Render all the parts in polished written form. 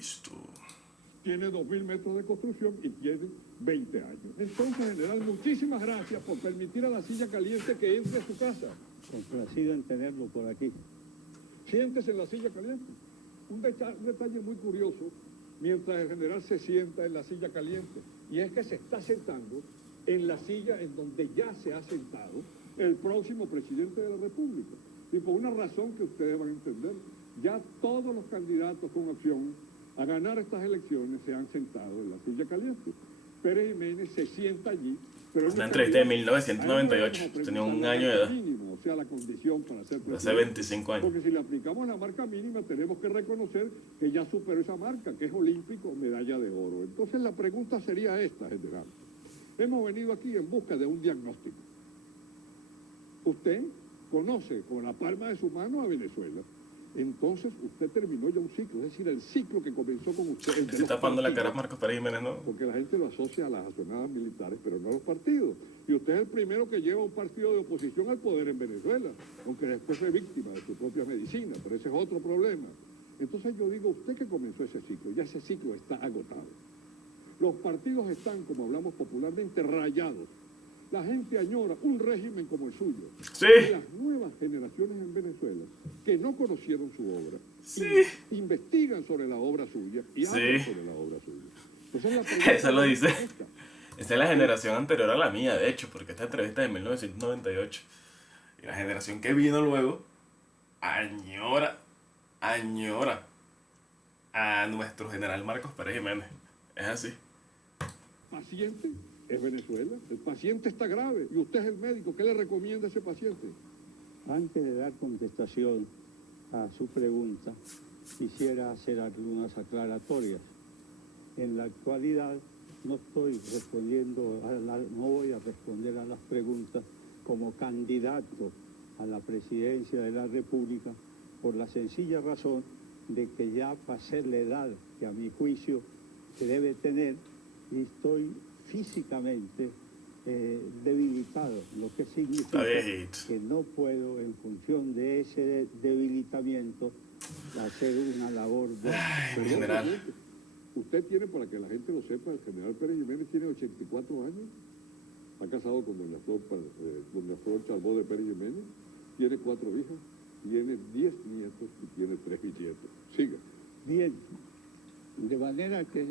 Listo. Tiene 2.000 metros de construcción y tiene 20 años. Entonces, general, muchísimas gracias por permitir a la silla caliente que entre a su casa. Complacido en tenerlo por aquí. Siéntese en la silla caliente. Un detalle muy curioso, mientras el general se sienta en la silla caliente, y es que se está sentando en la silla en donde ya se ha sentado el próximo presidente de la República. Y por una razón que ustedes van a entender, ya todos los candidatos con opción a ganar estas elecciones se han sentado en la silla caliente. Pérez Jiménez se sienta allí, pero una entrevista de 1998, tenía un año de edad. Mínima, o sea, la condición para ser presidente. Hace 25 años. Porque si le aplicamos la marca mínima, tenemos que reconocer que ya superó esa marca, que es olímpico, medalla de oro. Entonces la pregunta sería esta, general. Hemos venido aquí en busca de un diagnóstico. Usted conoce con la palma de su mano a Venezuela. Entonces usted terminó ya un ciclo, es decir, el ciclo que comenzó con usted. Le estoy tapando la cara a Marcos Pérez Jiménez, ¿no? Porque la gente lo asocia a las asonadas militares, pero no a los partidos. Y usted es el primero que lleva un partido de oposición al poder en Venezuela, aunque después fue víctima de su propia medicina, pero ese es otro problema. Entonces yo digo, usted que comenzó ese ciclo, ya ese ciclo está agotado. Los partidos están, como hablamos popularmente, rayados. La gente añora un régimen como el suyo. Sí. Y las nuevas generaciones en Venezuela, que no conocieron su obra, Sí. investigan sobre la obra suya y hablan sobre la obra suya. Entonces, la pregunta Eso lo dice. es esta. Esa es la generación anterior a la mía, de hecho, porque esta entrevista es de 1998. Y la generación que vino luego añora a nuestro general Marcos Pérez Jiménez. Es así. Paciente es Venezuela. El paciente está grave y usted es el médico. ¿Qué le recomienda a ese paciente? Antes de dar contestación a su pregunta, quisiera hacer algunas aclaratorias. En la actualidad no voy a responder a las preguntas como candidato a la presidencia de la República por la sencilla razón de que ya pasé la edad que a mi juicio se debe tener y estoy físicamente debilitado, lo que significa que no puedo, en función de ese debilitamiento, hacer una labor de... General. Usted tiene, para que la gente lo sepa, el general Pérez Jiménez tiene 84 años, está casado con doña Flor Charbó de Pérez Jiménez, tiene 4 hijas, tiene 10 nietos y tiene 3 bisnietos. Siga. Bien, de manera que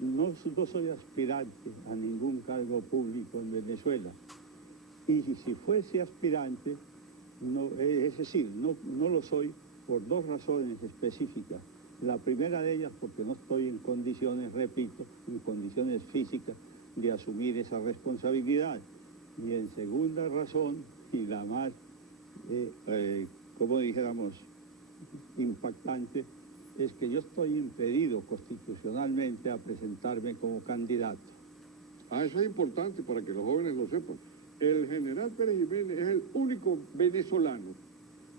no soy aspirante a ningún cargo público en Venezuela. Y si fuese aspirante, es decir, no lo soy por 2 razones específicas. La primera de ellas porque no estoy en condiciones, repito, en condiciones físicas de asumir esa responsabilidad. Y en segunda razón, y la más, como dijéramos, impactante, es que yo estoy impedido constitucionalmente a presentarme como candidato. Eso es importante para que los jóvenes lo sepan. El general Pérez Jiménez es el único venezolano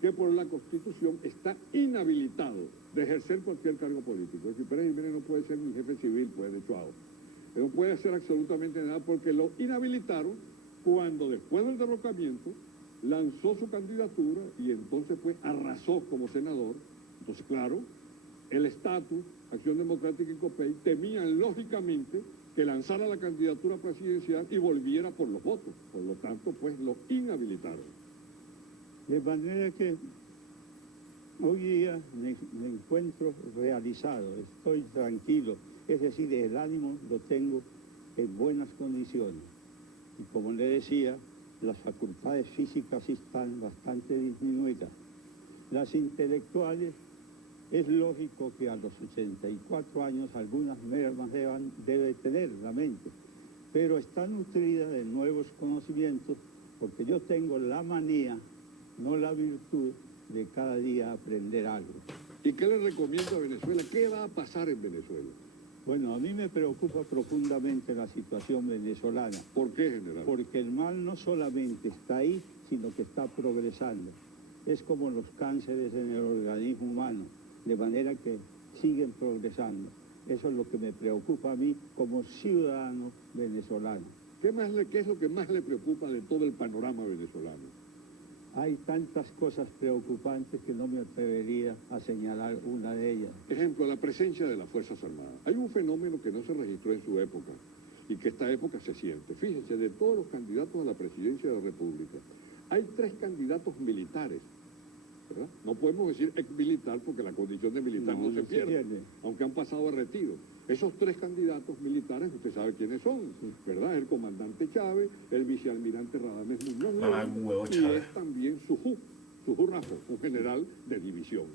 que por la Constitución está inhabilitado de ejercer cualquier cargo político. Es decir, Pérez Jiménez no puede ser ni jefe civil, pues, de hecho, no puede hacer absolutamente nada porque lo inhabilitaron cuando, después del derrocamiento, lanzó su candidatura y entonces, pues, arrasó como senador. Entonces, claro, el estatus, Acción Democrática y COPEI temían lógicamente que lanzara la candidatura presidencial y volviera por los votos. Por lo tanto, pues lo inhabilitaron. De manera que hoy día me encuentro realizado, estoy tranquilo, es decir, el ánimo lo tengo en buenas condiciones. Y como le decía, las facultades físicas están bastante disminuidas. Las intelectuales, es lógico que a los 84 años algunas mermas debe tener la mente, pero está nutrida de nuevos conocimientos porque yo tengo la manía, no la virtud, de cada día aprender algo. ¿Y qué le recomiendo a Venezuela? ¿Qué va a pasar en Venezuela? Bueno, a mí me preocupa profundamente la situación venezolana. ¿Por qué, general? Porque el mal no solamente está ahí, sino que está progresando. Es como los cánceres en el organismo humano, de manera que siguen progresando. Eso es lo que me preocupa a mí como ciudadano venezolano. ¿Qué es lo que más le preocupa de todo el panorama venezolano? Hay tantas cosas preocupantes que no me atrevería a señalar una de ellas. Ejemplo, la presencia de las Fuerzas Armadas. Hay un fenómeno que no se registró en su época y que esta época se siente. Fíjense, de todos los candidatos a la presidencia de la República, hay 3 candidatos militares, ¿verdad? No podemos decir ex militar porque la condición de militar no se pierde, aunque han pasado a retiro. Esos 3 candidatos militares, usted sabe quiénes son, ¿verdad? El comandante Chávez, el vicealmirante Radamés Muñoz y es también Sujú Rafo, un general de división.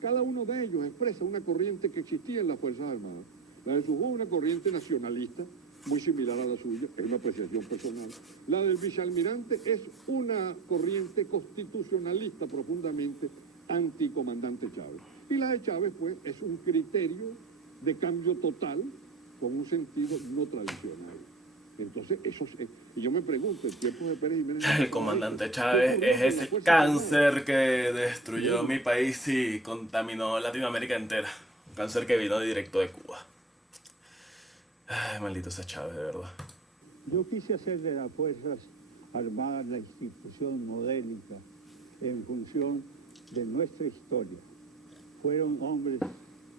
Cada uno de ellos expresa una corriente que existía en las Fuerzas Armadas. La de Sujú, una corriente nacionalista, muy similar a la suya, es una apreciación personal. La del vicealmirante es una corriente constitucionalista profundamente anticomandante Chávez. Y la de Chávez, pues, es un criterio de cambio total con un sentido no tradicional. Entonces, eso es... Y yo me pregunto, en tiempos de Pérez Jiménez... El comandante Chávez es ese cáncer que destruyó mi país y contaminó Latinoamérica entera. Un cáncer que vino directo de Cuba. Ay, maldito sea Chávez, de verdad. Yo quise hacer de las Fuerzas Armadas la institución modélica en función de nuestra historia. Fueron hombres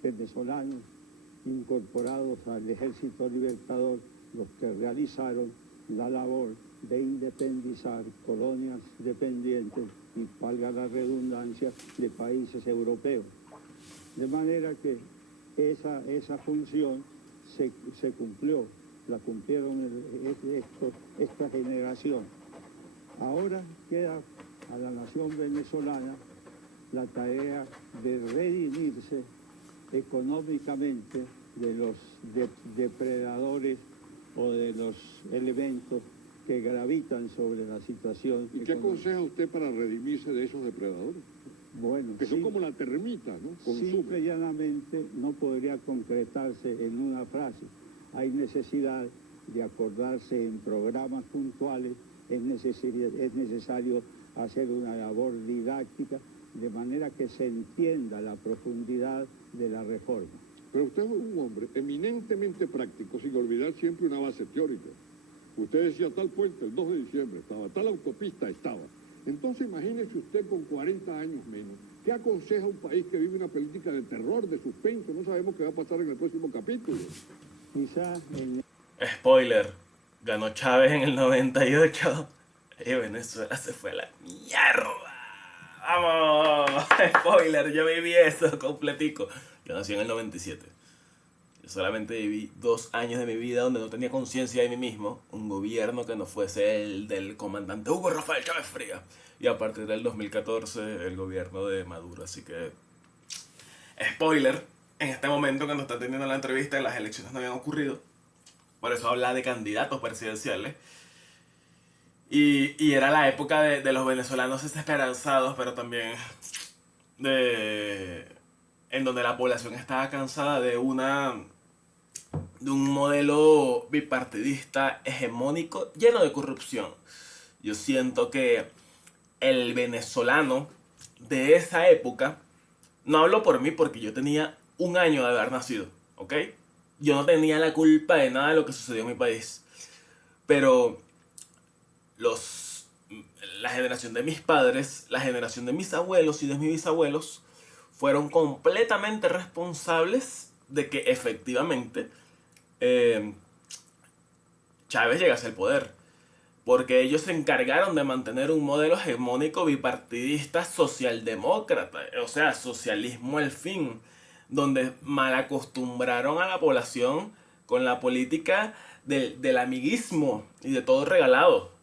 venezolanos incorporados al Ejército Libertador los que realizaron la labor de independizar colonias dependientes y, valga la redundancia, de países europeos. De manera que esa función se cumplió, la cumplieron esta generación. Ahora queda a la nación venezolana la tarea de redimirse económicamente de los depredadores o de los elementos que gravitan sobre la situación. ¿Y qué aconseja usted para redimirse de esos depredadores? Bueno, que son como la termita, ¿no? Simple y llanamente no podría concretarse en una frase. Hay necesidad de acordarse en programas puntuales, es necesario hacer una labor didáctica, de manera que se entienda la profundidad de la reforma. Pero usted es un hombre eminentemente práctico, sin olvidar siempre una base teórica. Usted decía, tal puente, el 2 de diciembre estaba, tal autopista estaba. Entonces imagínese usted con 40 años menos, ¿qué aconseja un país que vive una política de terror, de suspenso? No sabemos qué va a pasar en el próximo capítulo. Quizá Spoiler, ganó Chávez en el 98 y Venezuela se fue a la mierda. ¡Vamos! Spoiler, yo viví eso completico. Yo nací en el 97. Yo solamente viví 2 años de mi vida donde no tenía conciencia de mí mismo. Un gobierno que no fuese el del comandante Hugo Rafael Chávez Frías. Y a partir del 2014, el gobierno de Maduro. Así que, spoiler, en este momento cuando está teniendo la entrevista, las elecciones no habían ocurrido. Por eso habla de candidatos presidenciales. Y era la época de los venezolanos desesperanzados, pero también en donde la población estaba cansada de un modelo bipartidista hegemónico lleno de corrupción. Yo siento que el venezolano de esa época, no hablo por mí porque yo tenía 1 año de haber nacido, ¿ok? Yo no tenía la culpa de nada de lo que sucedió en mi país, pero la generación de mis padres, la generación de mis abuelos y de mis bisabuelos fueron completamente responsables de que efectivamente Chávez llegase al poder, porque ellos se encargaron de mantener un modelo hegemónico bipartidista socialdemócrata, o sea, socialismo al fin, donde malacostumbraron a la población con la política del amiguismo y de todo regalado.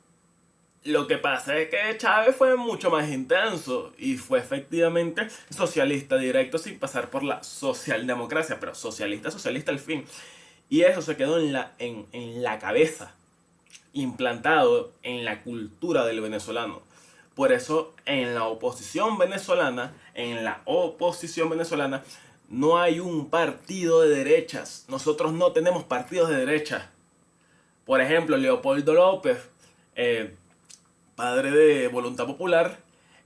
Lo que pasa es que Chávez fue mucho más intenso y fue efectivamente socialista directo sin pasar por la socialdemocracia, pero socialista al fin. Y eso se quedó en la cabeza, implantado en la cultura del venezolano. Por eso en la oposición venezolana, no hay un partido de derechas. Nosotros no tenemos partidos de derecha. Por ejemplo, Leopoldo López, padre de Voluntad Popular,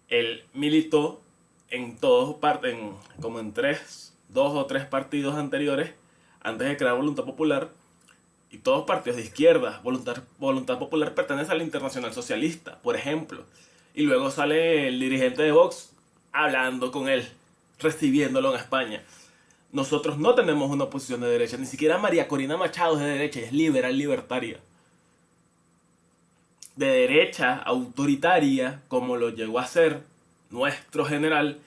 él militó en como en 2 o 3 partidos anteriores antes de crear Voluntad Popular, y todos partidos de izquierda. Voluntad Popular pertenece a la Internacional Socialista, por ejemplo, Y luego sale el dirigente de Vox hablando con él, recibiéndolo en España. Nosotros no tenemos una oposición de derecha, ni siquiera María Corina Machado es de derecha, es liberal libertaria. De derecha, autoritaria, como lo llegó a ser nuestro general,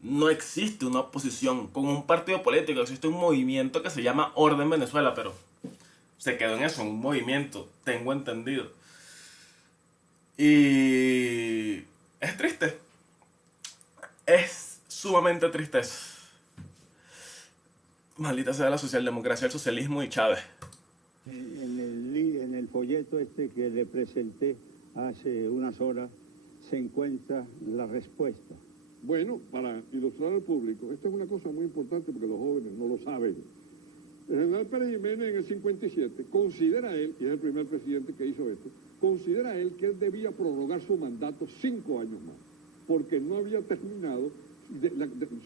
no existe una oposición con un partido político, existe un movimiento que se llama Orden Venezuela, pero se quedó en eso, un movimiento, tengo entendido. Y es triste, es sumamente triste eso. Maldita sea la socialdemocracia, el socialismo y Chávez. En el folleto este que le presenté hace unas horas se encuentra la respuesta. Bueno, para ilustrar al público, esta es una cosa muy importante porque los jóvenes no lo saben. El general Pérez Jiménez en el 57 considera él, y es el primer presidente que hizo esto, considera él que él debía prorrogar su mandato 5 años más, porque no había terminado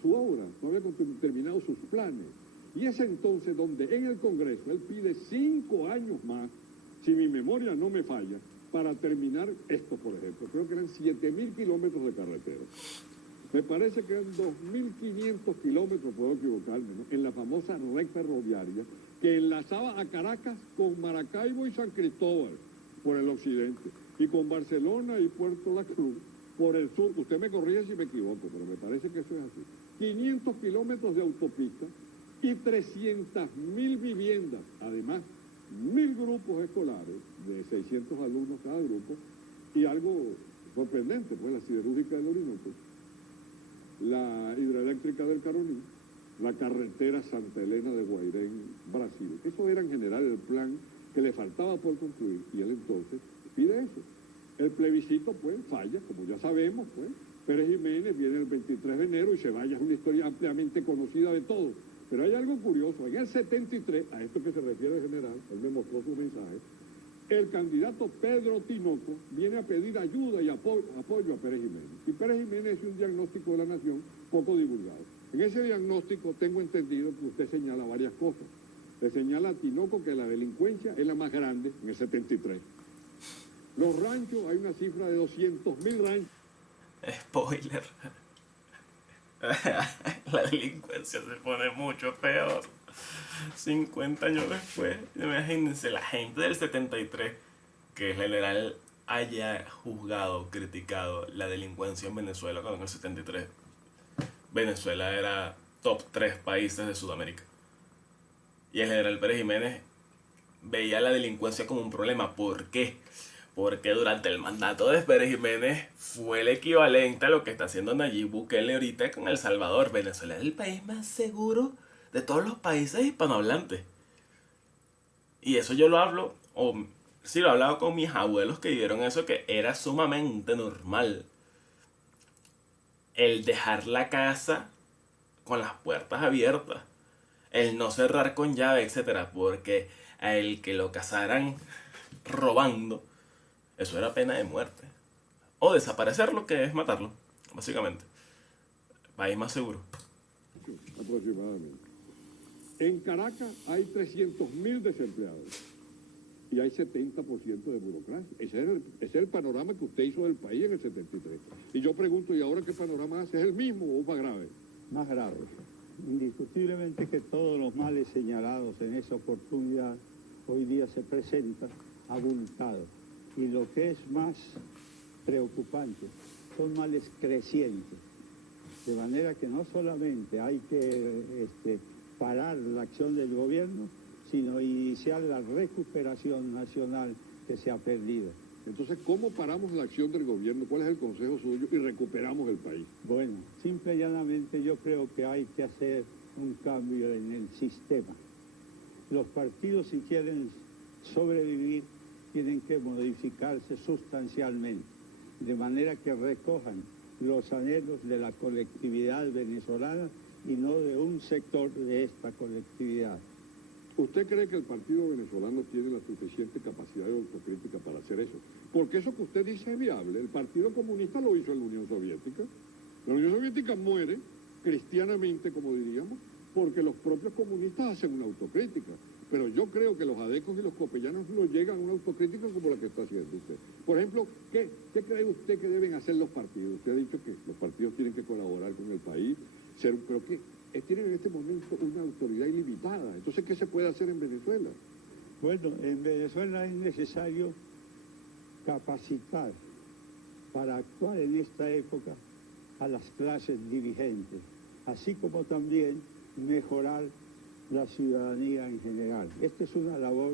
su obra, no había terminado sus planes. Y es entonces donde en el Congreso él pide 5 años más, si mi memoria no me falla, para terminar esto, por ejemplo. Creo que eran 7.000 kilómetros de carretera. Me parece que eran 2.500 kilómetros, puedo equivocarme, ¿no?, en la famosa red ferroviaria que enlazaba a Caracas con Maracaibo y San Cristóbal por el occidente, y con Barcelona y Puerto La Cruz por el sur. Usted me corrige si me equivoco, pero me parece que eso es así. 500 kilómetros de autopista y 300.000 viviendas, además 1.000 grupos escolares de 600 alumnos cada grupo, y algo sorprendente, pues la siderúrgica del Orinoco, la hidroeléctrica del Caroní, la carretera Santa Elena de Guairén, Brasil. Eso era en general el plan que le faltaba por concluir, y él entonces pide eso. El plebiscito, pues, falla, como ya sabemos, pues. Pérez Jiménez viene el 23 de enero y se vaya, es una historia ampliamente conocida de todos. Pero hay algo curioso, en el 73, a esto que se refiere el general, él me mostró su mensaje, el candidato Pedro Tinoco viene a pedir ayuda y apoyo a Pérez Jiménez. Y Pérez Jiménez hizo un diagnóstico de la nación poco divulgado. En ese diagnóstico tengo entendido que usted señala varias cosas. Le señala a Tinoco que la delincuencia es la más grande en el 73. Los ranchos, hay una cifra de 200.000 ranchos. Spoiler. La delincuencia se pone mucho peor 50 años después. Imagínense, la gente del 73, que el general haya juzgado, criticado la delincuencia en Venezuela, cuando en el 73 Venezuela era top 3 países de Sudamérica. Y el general Pérez Jiménez veía la delincuencia como un problema. ¿Por qué? Porque durante el mandato de Pérez Jiménez fue el equivalente a lo que está haciendo Nayib Bukele ahorita con El Salvador. Venezuela es el país más seguro de todos los países hispanohablantes. Y eso yo lo hablo, o sí lo he hablado con mis abuelos que vivieron eso, que era sumamente normal. El dejar la casa con las puertas abiertas. El no cerrar con llave, etcétera, porque a el que lo cazaran robando, eso era pena de muerte. O desaparecerlo, que es matarlo, básicamente. País más seguro. Aproximadamente. En Caracas hay 300.000 desempleados y hay 70% de burocracia. Ese es el panorama que usted hizo del país en el 73. Y yo pregunto, ¿y ahora qué panorama hace? ¿Es el mismo o más grave? Más grave. Indiscutiblemente que todos los males señalados en esa oportunidad hoy día se presentan abultados. Y lo que es más preocupante, son males crecientes. De manera que no solamente hay que parar la acción del gobierno, sino iniciar la recuperación nacional que se ha perdido. Entonces, ¿cómo paramos la acción del gobierno? ¿Cuál es el consejo suyo? Y recuperamos el país. Bueno, simple y llanamente yo creo que hay que hacer un cambio en el sistema. Los partidos, si quieren sobrevivir, tienen que modificarse sustancialmente, de manera que recojan los anhelos de la colectividad venezolana y no de un sector de esta colectividad. ¿Usted cree que el Partido Venezolano tiene la suficiente capacidad de autocrítica para hacer eso? Porque eso que usted dice es viable. El Partido Comunista lo hizo en la Unión Soviética. La Unión Soviética muere, cristianamente, como diríamos, porque los propios comunistas hacen una autocrítica. Pero yo creo que los adecos y los copellanos no llegan a una autocrítica como la que está haciendo usted. Por ejemplo, ¿qué cree usted que deben hacer los partidos? Usted ha dicho que los partidos tienen que colaborar con el país, pero que tienen en este momento una autoridad ilimitada. Entonces, ¿qué se puede hacer en Venezuela? Bueno, en Venezuela es necesario capacitar para actuar en esta época a las clases dirigentes, así como también mejorar la ciudadanía en general. Esta es una labor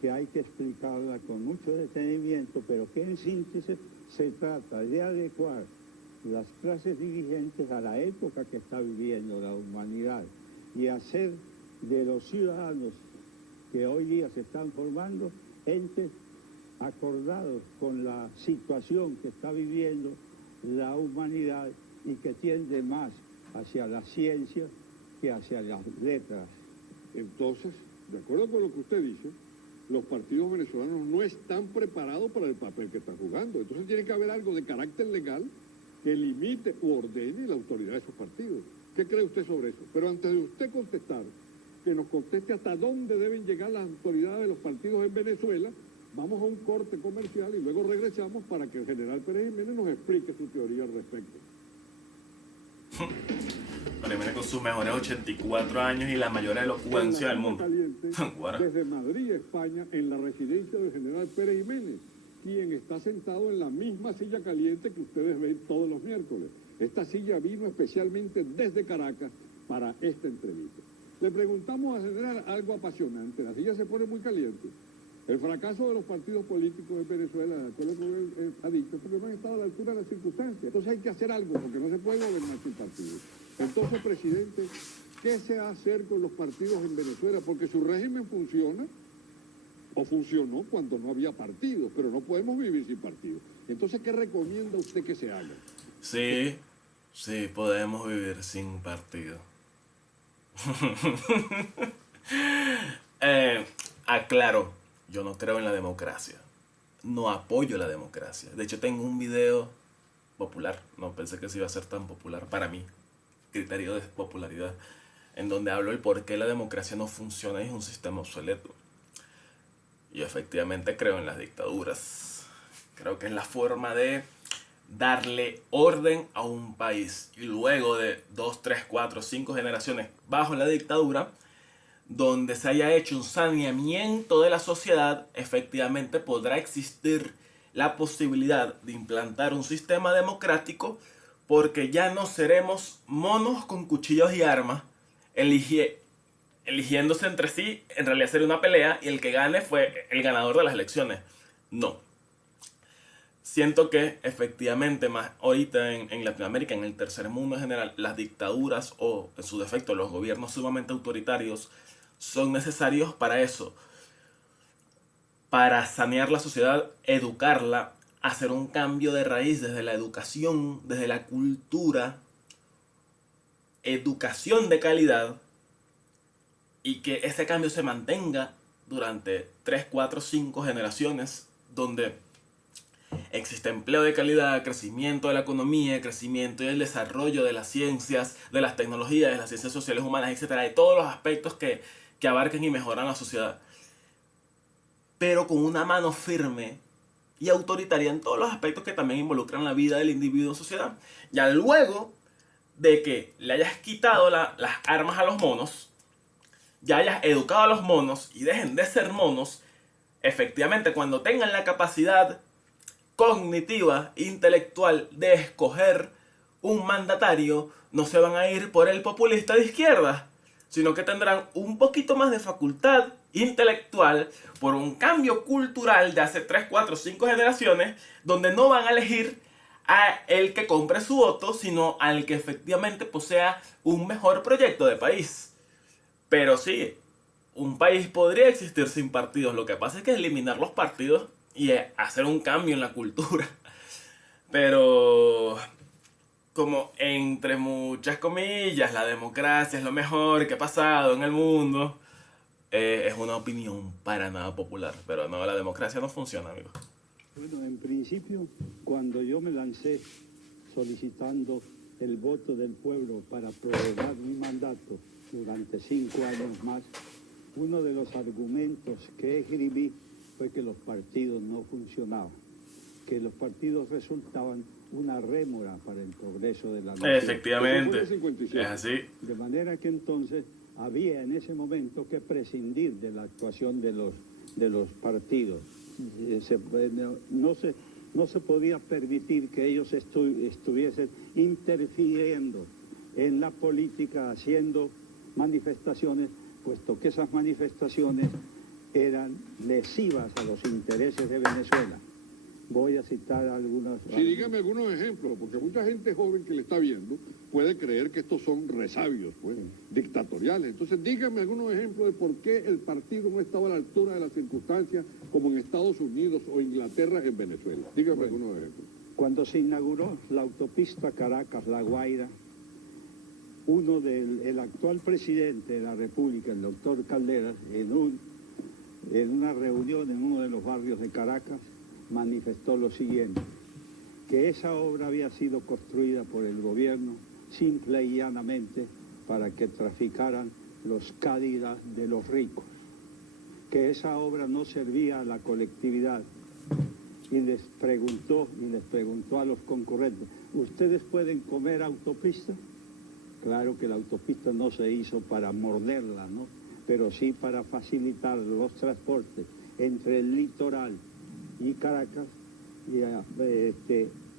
que hay que explicarla con mucho detenimiento, pero que en síntesis se trata de adecuar las clases dirigentes a la época que está viviendo la humanidad y hacer de los ciudadanos que hoy día se están formando entes acordados con la situación que está viviendo la humanidad y que tiende más hacia la ciencia que hacia las letras. Entonces, de acuerdo con lo que usted dice, los partidos venezolanos no están preparados para el papel que están jugando. Entonces tiene que haber algo de carácter legal que limite u ordene la autoridad de esos partidos. ¿Qué cree usted sobre eso? Pero antes de usted contestar, que nos conteste hasta dónde deben llegar las autoridades de los partidos en Venezuela, vamos a un corte comercial y luego regresamos para que el general Pérez Jiménez nos explique su teoría al respecto. Jiménez con sus mejores 84 años y la mayor elocuencia del mundo. Desde Madrid, España, en la residencia del general Pérez Jiménez, quien está sentado en la misma silla caliente que ustedes ven todos los miércoles. Esta silla vino especialmente desde Caracas para esta entrevista. Le preguntamos al general algo apasionante. La silla se pone muy caliente. El fracaso de los partidos políticos en Venezuela, de acuerdo con él ha dicho, porque no han estado a la altura de las circunstancias. Entonces hay que hacer algo, porque no se puede gobernar sin partidos. Entonces, presidente, ¿qué se va a hacer con los partidos en Venezuela? Porque su régimen funciona, o funcionó cuando no había partidos, pero no podemos vivir sin partidos. Entonces, ¿qué recomienda usted que se haga? Sí, podemos vivir sin partido. Aclaro, yo no creo en la democracia. No apoyo la democracia. De hecho, tengo un video popular. No pensé que se iba a ser tan popular para mí. Criterio de popularidad. En donde hablo el por qué la democracia no funciona y es un sistema obsoleto. Yo efectivamente creo en las dictaduras. Creo que es la forma de darle orden a un país. Y luego de 2, 3, 4, 5 generaciones bajo la dictadura, donde se haya hecho un saneamiento de la sociedad, efectivamente podrá existir la posibilidad de implantar un sistema democrático, porque ya no seremos monos con cuchillos y armas eligiéndose entre sí. En realidad sería una pelea y el que gane fue el ganador de las elecciones. No. Siento que efectivamente más ahorita en Latinoamérica, en el tercer mundo en general, las dictaduras o en su defecto los gobiernos sumamente autoritarios son necesarios para eso, para sanear la sociedad, educarla, hacer un cambio de raíz desde la educación, desde la cultura, educación de calidad, y que ese cambio se mantenga durante 3, 4, 5 generaciones, donde existe empleo de calidad, crecimiento de la economía, crecimiento y el desarrollo de las ciencias, de las tecnologías, de las ciencias sociales humanas, etcétera, de todos los aspectos que abarquen y mejoran la sociedad, pero con una mano firme y autoritaria en todos los aspectos que también involucran la vida del individuo en sociedad. Ya luego de que le hayas quitado las armas a los monos, ya hayas educado a los monos y dejen de ser monos, efectivamente cuando tengan la capacidad cognitiva, intelectual de escoger un mandatario, no se van a ir por el populista de izquierda, sino que tendrán un poquito más de facultad intelectual por un cambio cultural de hace 3, 4, 5 generaciones, donde no van a elegir a el que compre su voto, sino al que efectivamente posea un mejor proyecto de país. Pero sí, un país podría existir sin partidos. Lo que pasa es que eliminar los partidos y hacer un cambio en la cultura. Pero como entre muchas comillas, la democracia es lo mejor que ha pasado en el mundo, es una opinión para nada popular. Pero no, la democracia no funciona, amigo. Bueno, en principio, cuando yo me lancé solicitando el voto del pueblo para prorrogar mi mandato, durante 5 años más, uno de los argumentos que escribí fue que los partidos no funcionaban, que los partidos resultaban una rémora para el progreso de la nación. Efectivamente, es así. De manera que entonces había en ese momento que prescindir de la actuación de los partidos. No se podía permitir que ellos estuviesen interfiriendo en la política, haciendo manifestaciones, puesto que esas manifestaciones eran lesivas a los intereses de Venezuela. Voy a citar algunas... Sí, dígame algunos ejemplos, porque mucha gente joven que le está viendo puede creer que estos son resabios, pues, dictatoriales. Entonces, dígame algunos ejemplos de por qué el partido no estaba a la altura de las circunstancias como en Estados Unidos o Inglaterra en Venezuela. Dígame algunos ejemplos. Cuando se inauguró la autopista Caracas-La Guaira, el actual presidente de la República, el doctor Caldera, en una reunión en uno de los barrios de Caracas, manifestó lo siguiente, que esa obra había sido construida por el gobierno simple y llanamente para que traficaran los Cadillacs de los ricos, que esa obra no servía a la colectividad. Y les preguntó a los concurrentes, ¿ustedes pueden comer autopista? Claro que la autopista no se hizo para morderla, ¿no? Pero sí para facilitar los transportes entre el litoral y Caracas,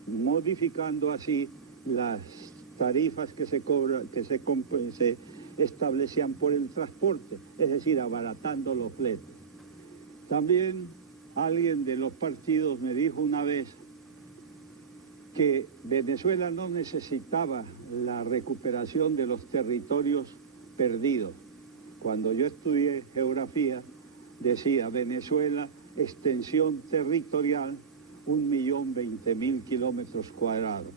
modificando así las tarifas que se establecían por el transporte, es decir, abaratando los fletes. También alguien de los partidos me dijo una vez que Venezuela no necesitaba la recuperación de los territorios perdidos. Cuando yo estudié geografía, decía Venezuela, extensión territorial, 1.020.000 kilómetros cuadrados.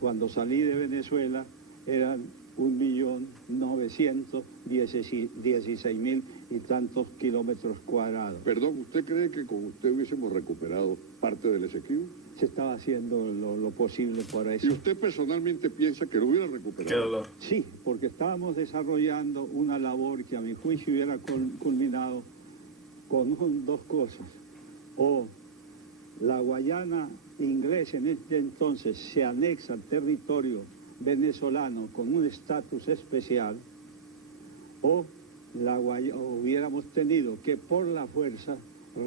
Cuando salí de Venezuela eran 1.916.000 y tantos kilómetros cuadrados. Perdón, ¿usted cree que con usted hubiésemos recuperado parte del Esequibo? Se estaba haciendo lo posible para eso. ¿Y usted personalmente piensa que lo hubiera recuperado? Qué dolor. Sí, porque estábamos desarrollando una labor que a mi juicio hubiera culminado con dos cosas. O la Guayana inglesa en este entonces se anexa al territorio venezolano con un estatus especial, o hubiéramos tenido que por la fuerza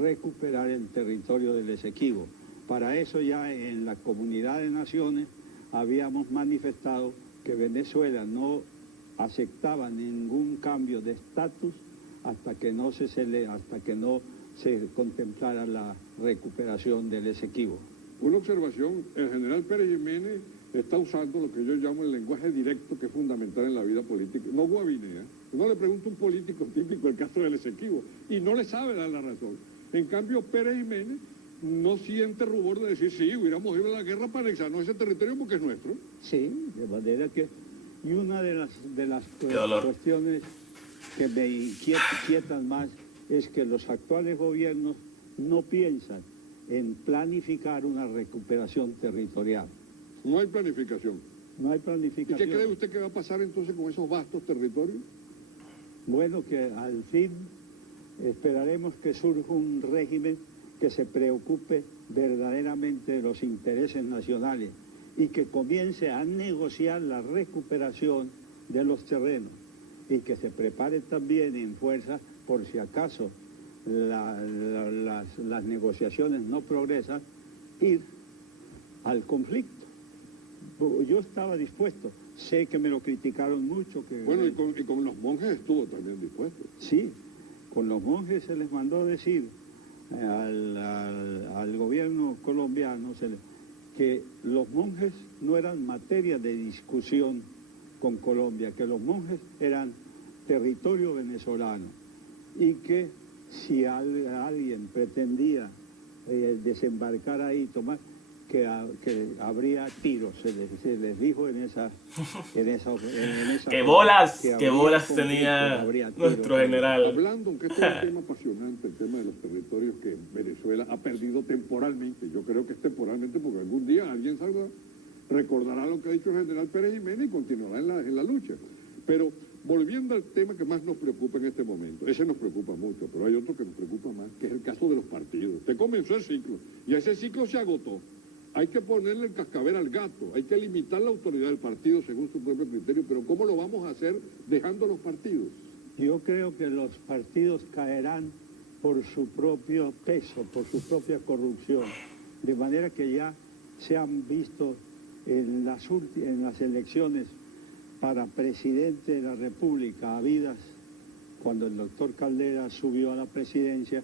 recuperar el territorio del Esequibo. Para eso ya en la Comunidad de Naciones habíamos manifestado que Venezuela no aceptaba ningún cambio de estatus hasta que no se contemplara la recuperación del Esequibo. Una observación, el general Pérez Jiménez está usando lo que yo llamo el lenguaje directo, que es fundamental en la vida política, no guabinea. Uno le pregunta a un político típico el caso del Esequibo y no le sabe dar la razón. En cambio, Pérez Jiménez no siente rubor de decir, sí, hubiéramos ido a la guerra para anexarnos ese territorio porque es nuestro. Sí, de manera que... Y una de las cuestiones que me inquietan más es que los actuales gobiernos no piensan en planificar una recuperación territorial. No hay planificación. No hay ¿Y planificación. qué cree usted que va a pasar entonces con esos vastos territorios? Bueno, que al fin esperaremos que surja un régimen que se preocupe verdaderamente de los intereses nacionales y que comience a negociar la recuperación de los terrenos y que se prepare también en fuerza por si acaso las negociaciones no progresan, ir al conflicto. Yo estaba dispuesto, sé que me lo criticaron mucho. Bueno, y con los monjes estuvo también dispuesto. Sí, con los monjes se les mandó decir al gobierno colombiano que los monjes no eran materia de discusión con Colombia, que los monjes eran territorio venezolano y que si alguien pretendía desembarcar ahí, tomar, que habría tiros, se les dijo en esa ¡Qué bolas! ¡Qué bolas tenía nuestro general! Hablando, aunque esto es un tema apasionante, el tema de los territorios que Venezuela ha perdido temporalmente. Yo creo que es temporalmente porque algún día alguien recordará lo que ha dicho el general Pérez Jiménez y continuará en la lucha. Pero Volviendo al tema que más nos preocupa en este momento, ese nos preocupa mucho, pero hay otro que nos preocupa más, que es el caso de los partidos. Usted comenzó el ciclo y ese ciclo se agotó. Hay que ponerle el cascabel al gato, hay que limitar la autoridad del partido según su propio criterio, pero ¿cómo lo vamos a hacer dejando los partidos? Yo creo que los partidos caerán por su propio peso, por su propia corrupción, de manera que ya se han visto en las elecciones para presidente de la República habidas, cuando el doctor Caldera subió a la presidencia,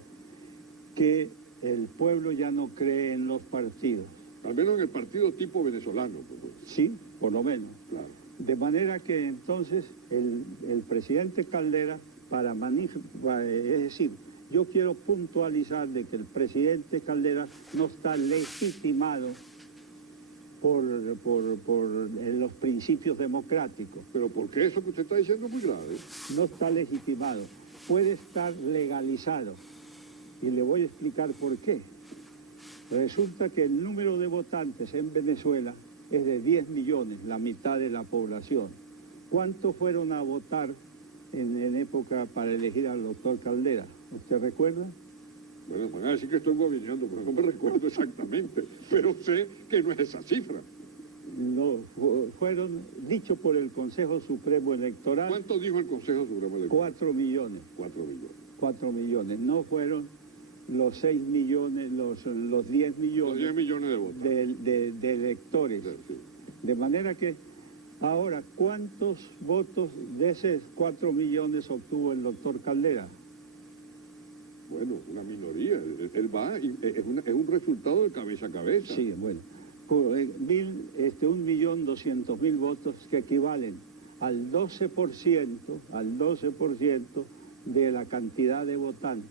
que el pueblo ya no cree en los partidos. Al menos en el partido tipo venezolano. Pues. Sí, por lo menos. Claro. De manera que entonces el presidente Caldera, es decir, yo quiero puntualizar de que el presidente Caldera no está legitimado por los principios democráticos. Pero ¿por qué eso que usted está diciendo es muy grave? No está legitimado, puede estar legalizado. Y le voy a explicar por qué. Resulta que el número de votantes en Venezuela es de 10 millones, la mitad de la población. ¿Cuántos fueron a votar en época para elegir al doctor Caldera? ¿Usted recuerda? Bueno, van a decir que estoy gobernando, pero no me recuerdo exactamente. Pero sé que no es esa cifra. No, fueron dicho por el Consejo Supremo Electoral. ¿Cuánto dijo el Consejo Supremo Electoral? 4 millones. 4 millones. 4 millones. No fueron los 6 millones, los 10 millones. Los 10 millones de votos. De electores. Sí. De manera que, ahora, ¿cuántos votos de esos 4 millones obtuvo el doctor Caldera? Bueno, una minoría. Él va y es un resultado de cabeza a cabeza. Sí, bueno. 1.200.000 votos que equivalen al 12% de la cantidad de votantes.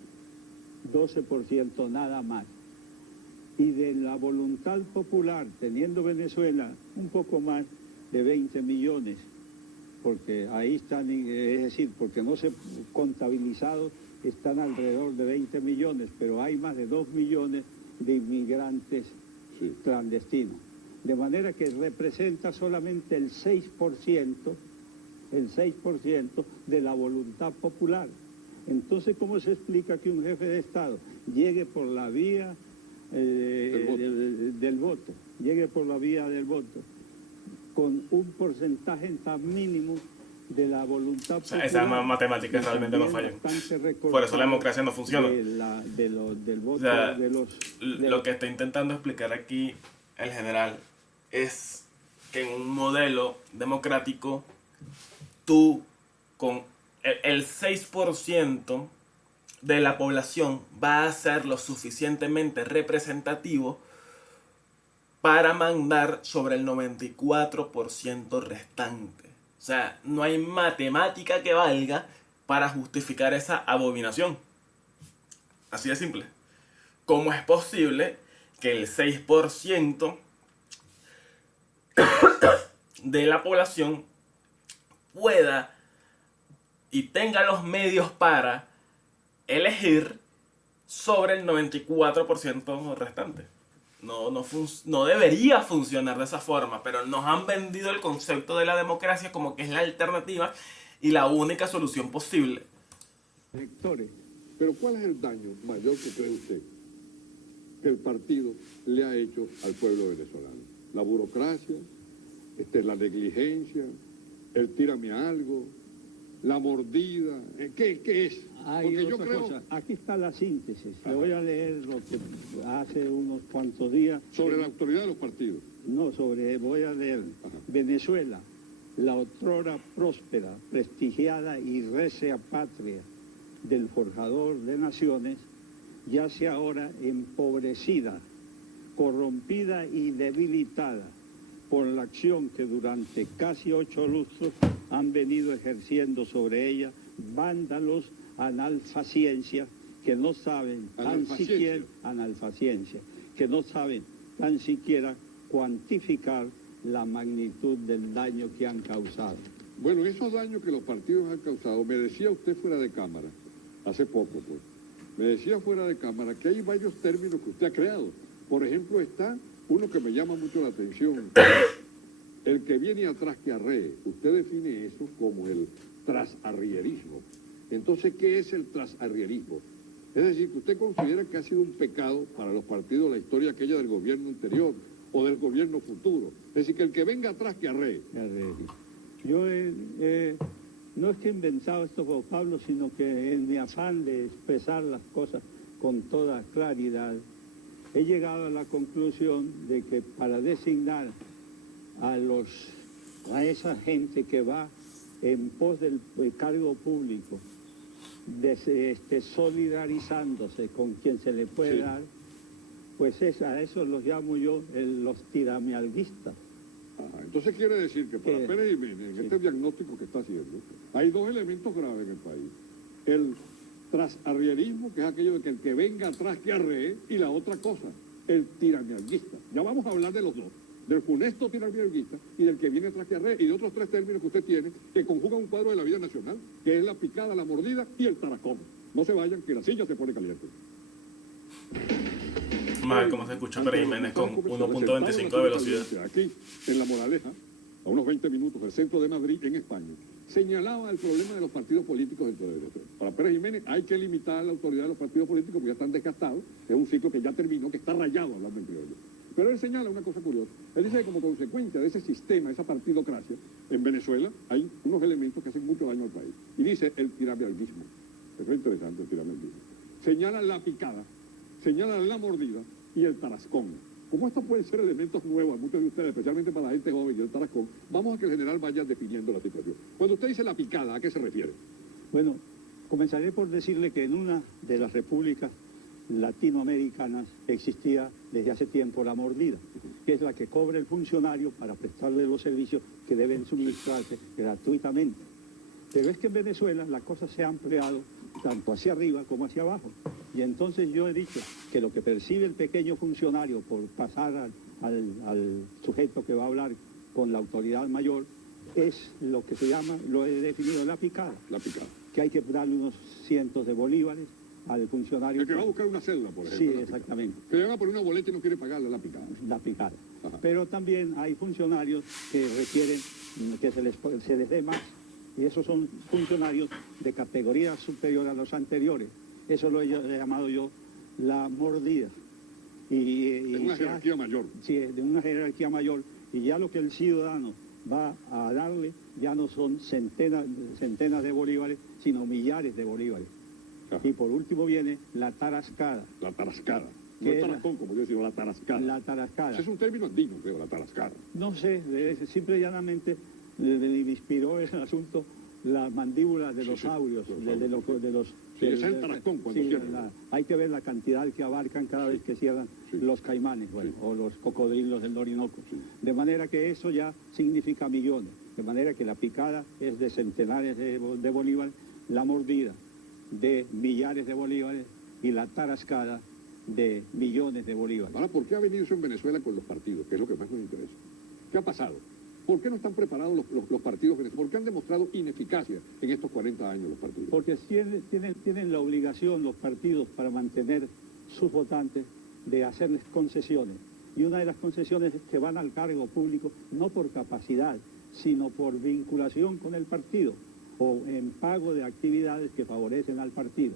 12% nada más. Y de la voluntad popular, teniendo Venezuela un poco más de 20 millones, porque ahí están, es decir, porque no se contabilizados, están alrededor de 20 millones, pero hay más de 2 millones de inmigrantes clandestinos. De manera que representa solamente el 6% de la voluntad popular. Entonces, ¿cómo se explica que un jefe de Estado llegue por la vía del voto, llegue por la vía del voto, con un porcentaje tan mínimo de la voluntad popular? O sea, esas matemáticas realmente no fallan. Por eso la democracia no funciona. Del voto, o sea, lo que está intentando explicar aquí el general es que en un modelo democrático, tú con el 6% de la población va a ser lo suficientemente representativo para mandar sobre el 94% restante. O sea, no hay matemática que valga para justificar esa abominación. Así de simple. ¿Cómo es posible que el 6% de la población pueda y tenga los medios para elegir sobre el 94% restante? No debería funcionar de esa forma, pero nos han vendido el concepto de la democracia como que es la alternativa y la única solución posible. Electores. Pero ¿cuál es el daño mayor que cree usted que el partido le ha hecho al pueblo venezolano? La burocracia, la negligencia, el tírame a algo, la mordida, ¿qué es? Porque yo creo... Aquí está la síntesis. Le voy a leer lo que hace unos cuantos días... Sobre la autoridad de los partidos. No, voy a leer. Venezuela, la otrora próspera, prestigiada y recia patria del forjador de naciones, yace ahora empobrecida, corrompida y debilitada por la acción que durante casi 8 lustros han venido ejerciendo sobre ella vándalos analfaciencia que no saben tan siquiera cuantificar la magnitud del daño que han causado. Bueno, esos daños que los partidos han causado, me decía usted fuera de cámara, hace poco pues, me decía fuera de cámara que hay varios términos que usted ha creado. Por ejemplo, está uno que me llama mucho la atención, el que viene atrás que arree. Usted define eso como el trasarrierismo. Entonces, ¿qué es el trasarrierismo? Es decir, que usted considera que ha sido un pecado para los partidos la historia aquella del gobierno anterior o del gobierno futuro. Es decir, que el que venga atrás que arree. Yo no es que he inventado estos vocablos, sino que en mi afán de expresar las cosas con toda claridad, he llegado a la conclusión de que para designar a esa gente que va en pos del cargo público, solidarizándose con quien se le puede dar, pues a eso los llamo yo los tiramialguistas. Entonces quiere decir que para Pérez Jiménez, en este diagnóstico que está haciendo, hay dos elementos graves en el país. El trasarrierismo, que es aquello de que el que venga atrás que arree, y la otra cosa, el tiramialguista. Ya vamos a hablar de los dos, del funesto tiramialguista y del que viene atrás que arree, y de otros tres términos que usted tiene, que conjugan un cuadro de la vida nacional, que es la picada, la mordida y el taracón. No se vayan, que la silla se pone caliente. Mal, como se escucha Pérez Jiménez con 1.25 de velocidad. Aquí, en La Moraleja, a unos 20 minutos del centro de Madrid, en España, señalaba el problema de los partidos políticos dentro de Venezuela. Para Pérez Jiménez hay que limitar la autoridad de los partidos políticos porque ya están desgastados, es un ciclo que ya terminó, que está rayado, hablando en criollo. Pero él señala una cosa curiosa. Él dice que como consecuencia de ese sistema, esa partidocracia, en Venezuela hay unos elementos que hacen mucho daño al país. Y dice el tiramialguismo. Eso es interesante, el tiramialguismo. Señala la picada, señala la mordida y el tarascón. Como estos pueden ser elementos nuevos a muchos de ustedes, especialmente para la gente joven y el tarascón, vamos a que el general vaya definiendo la situación. Cuando usted dice la picada, ¿a qué se refiere? Bueno, comenzaré por decirle que en una de las repúblicas latinoamericanas existía desde hace tiempo la mordida, que es la que cobra el funcionario para prestarle los servicios que deben suministrarse gratuitamente. Pero es que en Venezuela la cosa se ha ampliado tanto hacia arriba como hacia abajo. Y entonces yo he dicho que lo que percibe el pequeño funcionario por pasar al sujeto que va a hablar con la autoridad mayor es lo que se llama, lo he definido, la picada. La picada. Que hay que darle unos cientos de bolívares al funcionario. El que va a buscar una cédula, por ejemplo. Sí, exactamente. Que le van a poner una boleta y no quiere pagarle la picada. La picada. Ajá. Pero también hay funcionarios que requieren que se les dé más. Y esos son funcionarios de categoría superior a los anteriores. Eso lo he llamado yo la mordida. Es una jerarquía mayor. Sí, de una jerarquía mayor. Y ya lo que el ciudadano va a darle ya no son centenas de bolívares, sino millares de bolívares. Ajá. Y por último viene la tarascada. La tarascada. No el tarascón, como yo digo, la tarascada. La tarascada. Ese es un término andino, creo, la tarascada. No sé, simple y llanamente me inspiró el asunto la mandíbula de los saurios, de los sí, ese es el tarascón cuando cierran. Hay que ver la cantidad que abarcan cada vez que cierran los caimanes, bueno, o los cocodrilos del Orinoco. De manera que eso ya significa millones. De manera que la picada es de centenares de bolívares, la mordida de millares de bolívares y la tarascada de millones de bolívares. Ahora, ¿por qué ha venido eso en Venezuela con los partidos? Que es lo que más nos interesa. ¿Qué ha pasado? ¿Por qué no están preparados los partidos venezolanos? ¿Por qué han demostrado ineficacia en estos 40 años los partidos? Porque tienen la obligación los partidos para mantener sus votantes de hacerles concesiones. Y una de las concesiones es que van al cargo público no por capacidad, sino por vinculación con el partido o en pago de actividades que favorecen al partido.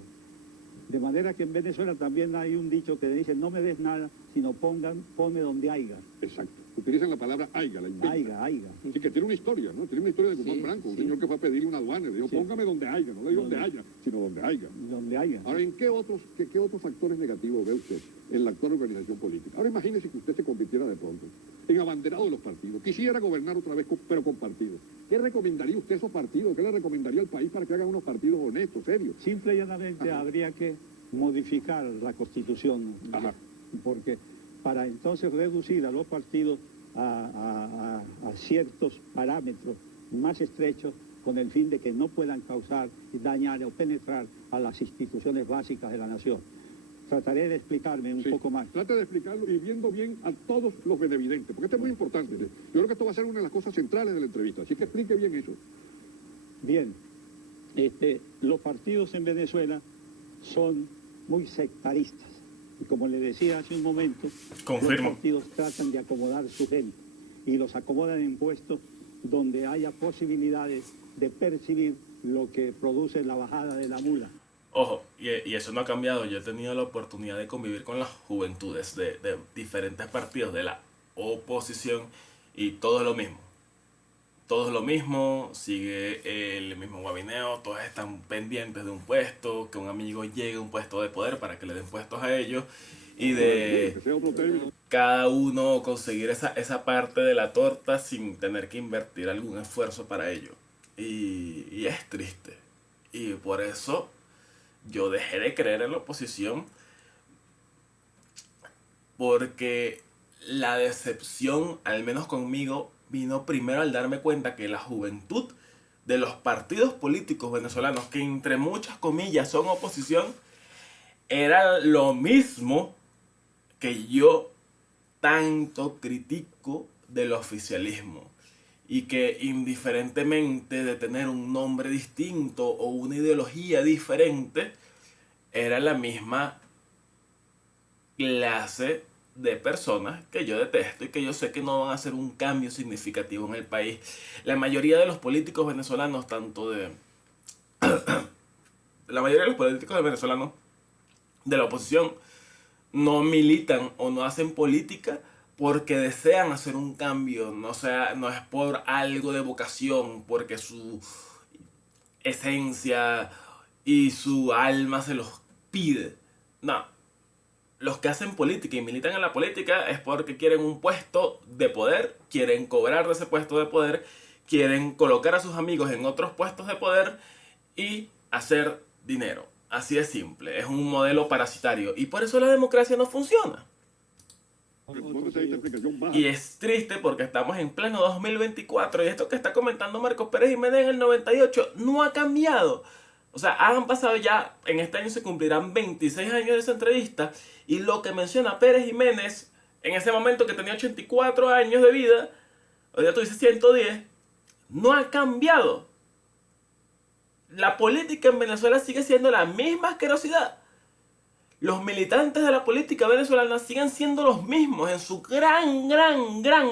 De manera que en Venezuela también hay un dicho que dice, no me des nada, sino ponme donde haya. Exacto. Utilizan la palabra aiga, la inventan. Aiga. Sí. Sí, que tiene una historia, ¿no? Tiene una historia de Guzmán Franco, un señor que fue a pedir una aduana, le dijo, póngame donde haya, no le digo donde haya, sino donde haya. Donde haya. Ahora, ¿en qué otros factores negativos ve usted en la actual organización política? Ahora imagínese que usted se convirtiera de pronto en abanderado de los partidos, quisiera gobernar otra vez, pero con partidos. ¿Qué recomendaría usted a esos partidos? ¿Qué le recomendaría al país para que hagan unos partidos honestos, serios? Simple y llanamente habría que modificar la Constitución, porque para entonces reducir a los partidos a ciertos parámetros más estrechos con el fin de que no puedan causar, dañar o penetrar a las instituciones básicas de la nación. Trataré de explicarme un poco más. Trate de explicarlo y viendo bien a todos los benevidentes, porque esto es muy importante. Yo creo que esto va a ser una de las cosas centrales de la entrevista, así que explique bien eso. Bien, los partidos en Venezuela son muy sectaristas. Y como le decía hace un momento, Confirmo. Los partidos tratan de acomodar su gente y los acomodan en puestos donde haya posibilidades de percibir lo que produce la bajada de la mula. Ojo, y eso no ha cambiado. Yo he tenido la oportunidad de convivir con las juventudes de diferentes partidos de la oposición y todo es lo mismo. Todo es lo mismo, sigue el mismo guabineo, todos están pendientes de un puesto, que un amigo llegue a un puesto de poder para que le den puestos a ellos y de cada uno conseguir esa parte de la torta sin tener que invertir algún esfuerzo para ello. Y es triste. Y por eso yo dejé de creer en la oposición, porque la decepción, al menos conmigo, vino primero al darme cuenta que la juventud de los partidos políticos venezolanos, que entre muchas comillas son oposición, era lo mismo que yo tanto critico del oficialismo. Y que indiferentemente de tener un nombre distinto o una ideología diferente, era la misma clase de personas que yo detesto y que yo sé que no van a hacer un cambio significativo en el país. La mayoría de los políticos venezolanos, la mayoría de los políticos venezolanos de la oposición, no militan o no hacen política porque desean hacer un cambio, no es por algo de vocación, porque su esencia y su alma se los pide. No. Los que hacen política y militan en la política es porque quieren un puesto de poder, quieren cobrar de ese puesto de poder, quieren colocar a sus amigos en otros puestos de poder y hacer dinero. Así de simple, es un modelo parasitario y por eso la democracia no funciona. Y es triste porque estamos en pleno 2024 y esto que está comentando Marcos Pérez Jiménez en el 98 no ha cambiado. O sea, han pasado ya, en este año se cumplirán 26 años de esa entrevista y lo que menciona Pérez Jiménez en ese momento que tenía 84 años de vida, hoy ya tú dices 110, no ha cambiado. La política en Venezuela sigue siendo la misma asquerosidad. Los militantes de la política venezolana siguen siendo los mismos en su gran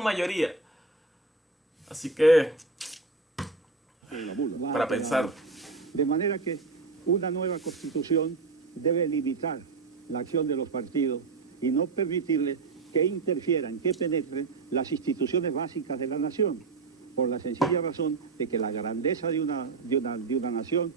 mayoría. Así que, para pensar. De manera que una nueva constitución debe limitar la acción de los partidos y no permitirles que interfieran, que penetren las instituciones básicas de la nación, por la sencilla razón de que la grandeza de una nación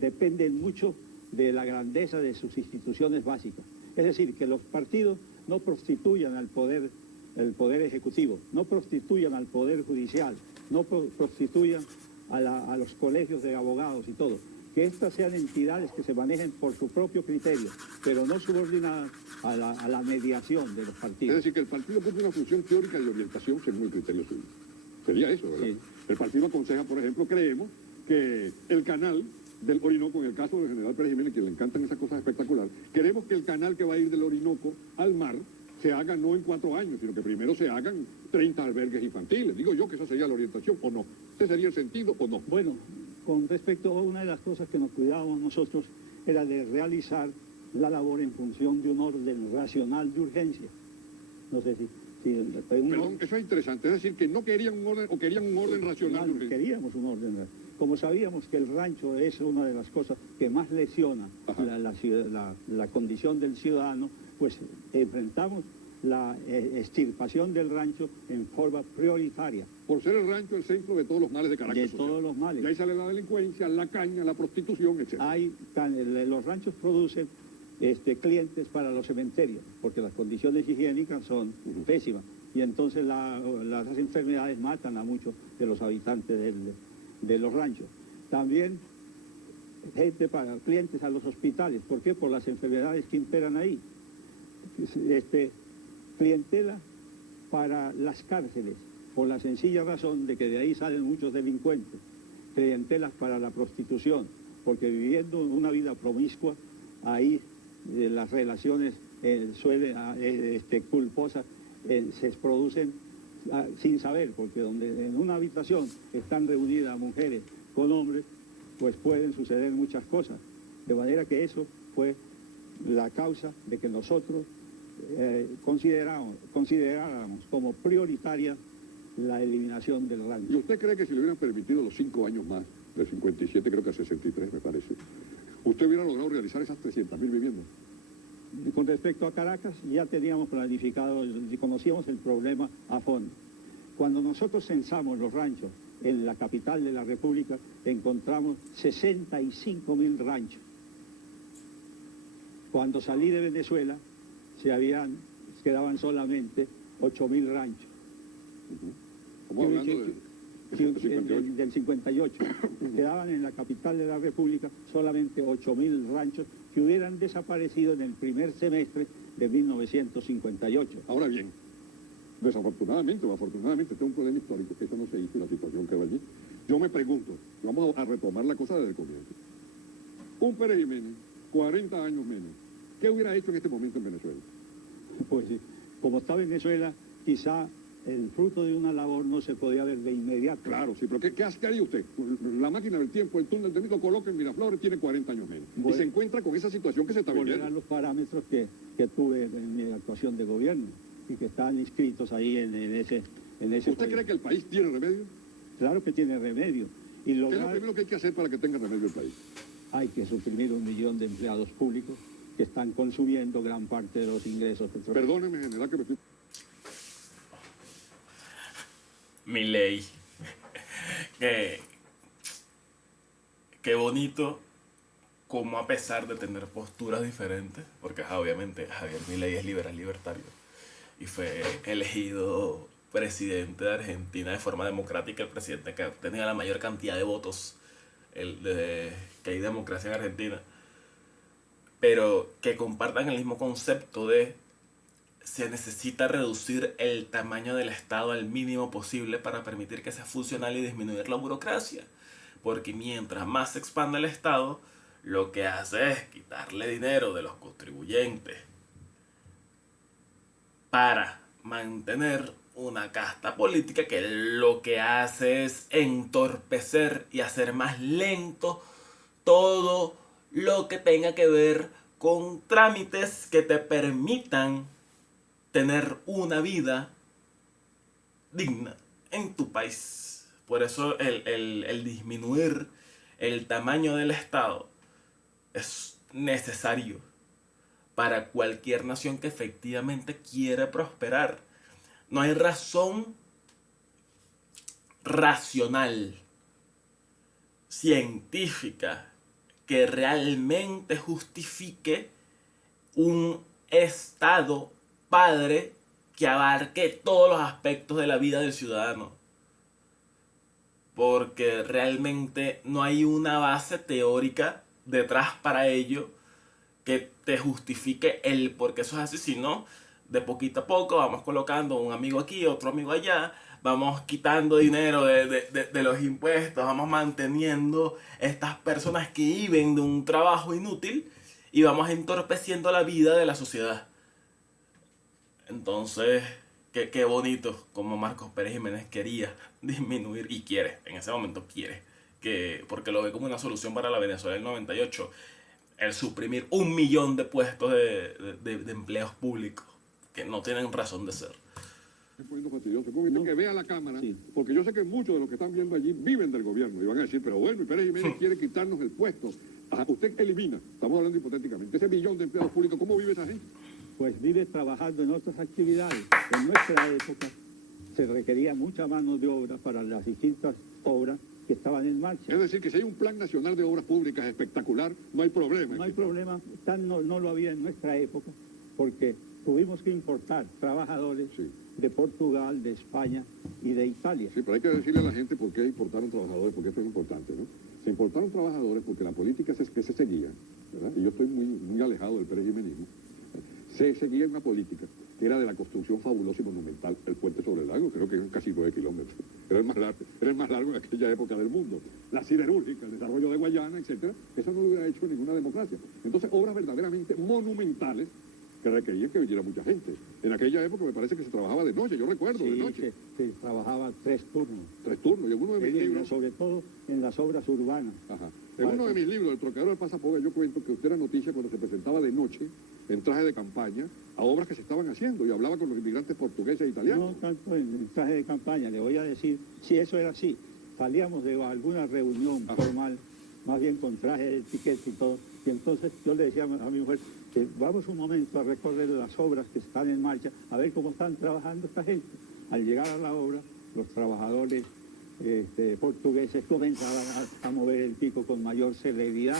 depende mucho de la grandeza de sus instituciones básicas. Es decir, que los partidos no prostituyan al poder, el poder ejecutivo, no prostituyan al poder judicial, no prostituyan a los colegios de abogados y todo. Que estas sean entidades que se manejen por su propio criterio, pero no subordinadas a la mediación de los partidos. Es decir, que el partido cumple una función teórica de orientación según el criterio suyo. Sería eso, ¿verdad? Sí. El partido aconseja, por ejemplo, creemos que el canal del Orinoco, en el caso del general Pérez Jiménez, que le encantan esas cosas espectaculares, queremos que el canal que va a ir del Orinoco al mar se haga no en 4 años, sino que primero se hagan 30 albergues infantiles. Digo yo que esa sería la orientación, ¿o no? ¿Ese sería el sentido o no? Bueno, con respecto a una de las cosas que nos cuidábamos nosotros era de realizar la labor en función de un orden racional de urgencia. No sé si Perdón, eso es interesante, es decir, que no querían un orden, o querían un orden racional de urgencia. Queríamos un orden racional. Como sabíamos que el rancho es una de las cosas que más lesiona la condición del ciudadano, pues enfrentamos la extirpación del rancho en forma prioritaria. Por ser el rancho el centro de todos los males de carácter social. De todos los males. Y ahí sale la delincuencia, la caña, la prostitución, etc. Los ranchos producen clientes para los cementerios, porque las condiciones higiénicas son pésimas. Y entonces las enfermedades matan a muchos de los habitantes de los ranchos. También clientes a los hospitales. ¿Por qué? Por las enfermedades que imperan ahí. Clientela para las cárceles, por la sencilla razón de que de ahí salen muchos delincuentes. Clientelas para la prostitución, porque viviendo una vida promiscua, ahí las relaciones culposas se producen sin saber, porque donde en una habitación están reunidas mujeres con hombres, pues pueden suceder muchas cosas. De manera que eso fue la causa de que nosotros consideráramos como prioritaria la eliminación del rancho. ¿Y usted cree que si le hubieran permitido los 5 años más, de 57 creo que a 63 me parece. ¿Usted hubiera logrado realizar esas 300.000 viviendas? Con respecto a Caracas, ya teníamos planificado, conocíamos el problema a fondo. Cuando nosotros censamos los ranchos en la capital de la República, encontramos 65.000 ranchos. Cuando salí de Venezuela, quedaban solamente 8.000 ranchos. Estamos hablando del 58. Quedaban en la capital de la República solamente 8.000 ranchos que hubieran desaparecido en el primer semestre de 1958. Ahora bien, desafortunadamente o afortunadamente, este es un problema histórico, que eso no se hizo y la situación quedó allí. Yo me pregunto, vamos a retomar la cosa desde el comienzo. Un Pérez Jiménez, 40 años menos, ¿qué hubiera hecho en este momento en Venezuela? Pues como está Venezuela, quizá el fruto de una labor no se podía ver de inmediato. Claro, sí, pero ¿qué haría usted? La máquina del tiempo, el túnel del lo coloca en Miraflores, tiene 40 años menos. Y se encuentra con esa situación que se está volver viviendo. a los parámetros que tuve en mi actuación de gobierno y que están inscritos ahí en ese ¿Usted cree que el país tiene remedio? Claro que tiene remedio. Y ¿Qué es lo primero que hay que hacer para que tenga remedio el país? Hay que suprimir 1 millón de empleados públicos que están consumiendo gran parte de los ingresos petroleros. Perdóneme, general, que me estoy... Milei. Qué bonito como, a pesar de tener posturas diferentes, porque obviamente Javier Milei es liberal libertario y fue elegido presidente de Argentina de forma democrática, el presidente que tenía la mayor cantidad de votos desde que hay democracia en Argentina, pero que compartan el mismo concepto de se necesita reducir el tamaño del Estado al mínimo posible para permitir que sea funcional y disminuir la burocracia. Porque mientras más se expanda el Estado, lo que hace es quitarle dinero de los contribuyentes para mantener una casta política que lo que hace es entorpecer y hacer más lento todo lo que tenga que ver con trámites que te permitan tener una vida digna en tu país. Por eso el disminuir el tamaño del Estado es necesario para cualquier nación que efectivamente quiere prosperar. No hay razón racional, científica, que realmente justifique un Estado padre que abarque todos los aspectos de la vida del ciudadano. Porque realmente no hay una base teórica detrás para ello que te justifique el por qué eso es así, sino de poquito a poco vamos colocando un amigo aquí, otro amigo allá, vamos quitando dinero de los impuestos, vamos manteniendo estas personas que viven de un trabajo inútil y vamos entorpeciendo la vida de la sociedad. Entonces, qué bonito como Marcos Pérez Jiménez quería disminuir, y quiere, en ese momento quiere, porque lo ve como una solución para la Venezuela del 98, el suprimir 1 millón de puestos de empleos públicos que no tienen razón de ser. Es poniendo fastidioso. No. Que vea la Cámara, sí. Porque yo sé que muchos de los que están viendo allí viven del gobierno y van a decir, pero bueno, y Pérez Jiménez quiere quitarnos el puesto. Ajá, usted elimina, estamos hablando hipotéticamente, ese 1 millón de empleados públicos, ¿cómo vive esa gente? Pues vive trabajando en otras actividades. En nuestra época se requería mucha mano de obra para las distintas obras que estaban en marcha. Es decir, que si hay un plan nacional de obras públicas espectacular, no hay problema. No hay problema, no lo había en nuestra época, porque tuvimos que importar trabajadores de Portugal, de España y de Italia. Sí, pero hay que decirle a la gente por qué importaron trabajadores, porque eso es importante, ¿no? Se importaron trabajadores porque la política que se seguía, ¿verdad? Y yo estoy muy alejado del perejimenismo. Se seguía una política que era de la construcción fabulosa y monumental, el puente sobre el lago, creo que es casi 9 kilómetros. Era el más largo en aquella época del mundo. La siderúrgica, el desarrollo de Guayana, etcétera, eso no lo hubiera hecho ninguna democracia. Entonces, obras verdaderamente monumentales que requerían que viniera mucha gente. En aquella época me parece que se trabajaba de noche, yo recuerdo, de noche. Se trabajaba 3 turnos. 3 turnos, y en uno de mis libros... Sobre todo en las obras urbanas. Ajá. En uno de mis libros, El Trocadero del Pasapoga, yo cuento que usted era noticia cuando se presentaba de noche, en traje de campaña, a obras que se estaban haciendo, y hablaba con los inmigrantes portugueses e italianos. No tanto en traje de campaña, le voy a decir, si eso era así, salíamos de alguna reunión formal, más bien con traje de etiqueta y todo, y entonces yo le decía a mi mujer que vamos un momento a recorrer las obras que están en marcha, a ver cómo están trabajando esta gente. Al llegar a la obra, los trabajadores portugueses comenzaban a mover el pico con mayor celeridad.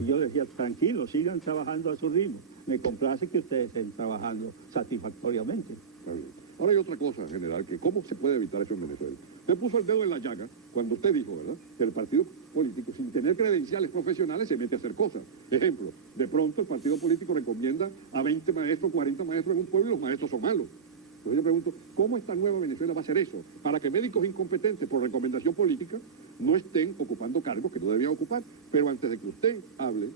Y yo decía, tranquilos, sigan trabajando a su ritmo. Me complace que ustedes estén trabajando satisfactoriamente. Está bien. Ahora hay otra cosa, general, que cómo se puede evitar eso en Venezuela. Usted puso el dedo en la llaga cuando usted dijo, ¿verdad?, que el partido político, sin tener credenciales profesionales, se mete a hacer cosas. Ejemplo, de pronto el partido político recomienda a 20 maestros, 40 maestros en un pueblo y los maestros son malos. Entonces yo pregunto, ¿cómo esta nueva Venezuela va a hacer eso? Para que médicos incompetentes por recomendación política no estén ocupando cargos que no debían ocupar. Pero antes de que usted hable,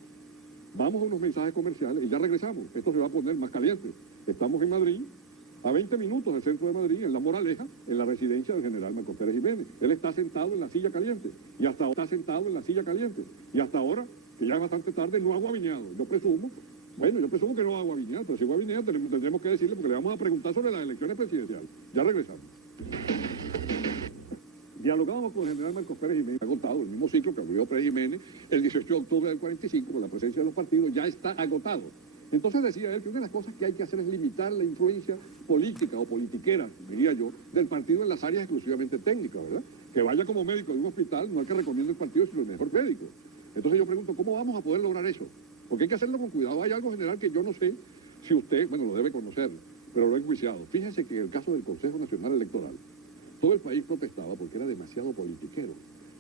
vamos a unos mensajes comerciales y ya regresamos. Esto se va a poner más caliente. Estamos en Madrid, a 20 minutos del centro de Madrid, en La Moraleja, en la residencia del general Marcos Pérez Jiménez. Él está sentado en la silla caliente. Y hasta ahora está sentado en la silla caliente. Y hasta ahora, que ya es bastante tarde, no ha guabineado. Yo presumo que no va a guabinear, pero si guabinear tendremos que decirle porque le vamos a preguntar sobre las elecciones presidenciales. Ya regresamos. Dialogábamos con el general Marcos Pérez Jiménez, agotado, el mismo ciclo que abrió Pérez Jiménez el 18 de octubre del 45, con la presencia de los partidos, ya está agotado. Entonces decía él que una de las cosas que hay que hacer es limitar la influencia política o politiquera, diría yo, del partido en las áreas exclusivamente técnicas, ¿verdad? Que vaya como médico de un hospital, no es que recomiende el partido, sino el mejor médico. Entonces yo pregunto, ¿cómo vamos a poder lograr eso? Porque hay que hacerlo con cuidado. Hay algo general que yo no sé si usted, bueno, lo debe conocer, pero lo he enjuiciado. Fíjese que en el caso del Consejo Nacional Electoral, todo el país protestaba porque era demasiado politiquero.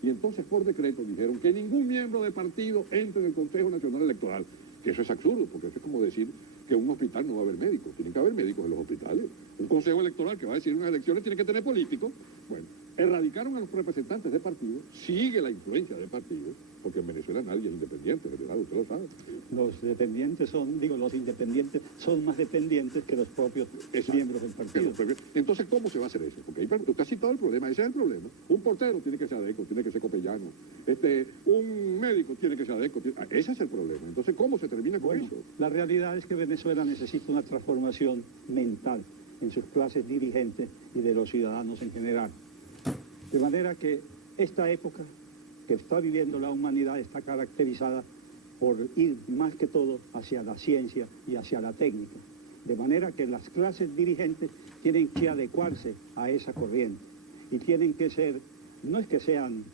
Y entonces por decreto dijeron que ningún miembro de partido entre en el Consejo Nacional Electoral. Que eso es absurdo, porque eso es como decir que en un hospital no va a haber médicos. Tienen que haber médicos en los hospitales. Un consejo electoral que va a decir unas elecciones tiene que tener políticos. Bueno, erradicaron a los representantes de partidos, sigue la influencia de partidos, porque en Venezuela nadie es independiente, ¿verdad? Usted lo sabe. Los independientes son más dependientes que los propios miembros del partido. Entonces, ¿cómo se va a hacer eso? Porque usted ha citado el problema, ese es el problema. Un portero tiene que ser adeco, tiene que ser copellano. Un médico tiene que ser adeco. Ese es el problema. Entonces, ¿cómo se termina con eso? La realidad es que Venezuela necesita una transformación mental en sus clases dirigentes y de los ciudadanos en general. De manera que esta época que está viviendo la humanidad está caracterizada por ir más que todo hacia la ciencia y hacia la técnica. De manera que las clases dirigentes tienen que adecuarse a esa corriente y tienen que ser, no es que sean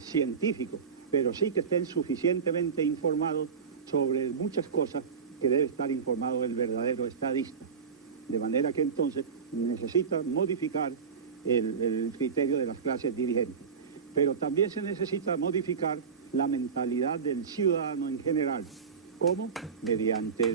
científicos, pero sí que estén suficientemente informados sobre muchas cosas que debe estar informado el verdadero estadista. De manera que entonces necesita modificar el criterio de las clases dirigentes. Pero también se necesita modificar la mentalidad del ciudadano en general. ¿Cómo? Mediante,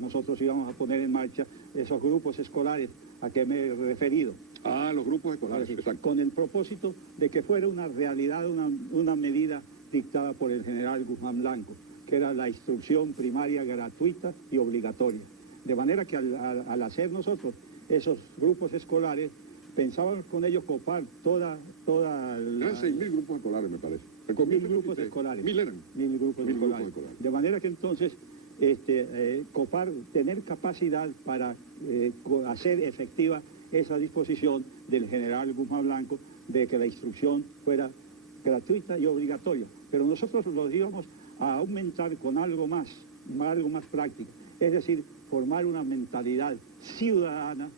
nosotros íbamos a poner en marcha esos grupos escolares a que me he referido. Ah, los grupos escolares, exacto. Con el propósito de que fuera una realidad, una medida dictada por el general Guzmán Blanco, que era la instrucción primaria gratuita y obligatoria. De manera que al hacer nosotros esos grupos escolares, pensábamos con ellos copar toda Eran 6.000 grupos escolares, me parece. 1.000 grupos escolares. 1.000 eran. 1.000 grupos escolares. De manera que entonces copar, tener capacidad para hacer efectiva esa disposición del general Guzmán Blanco de que la instrucción fuera gratuita y obligatoria. Pero nosotros lo íbamos a aumentar con algo más práctico. Es decir, formar una mentalidad ciudadana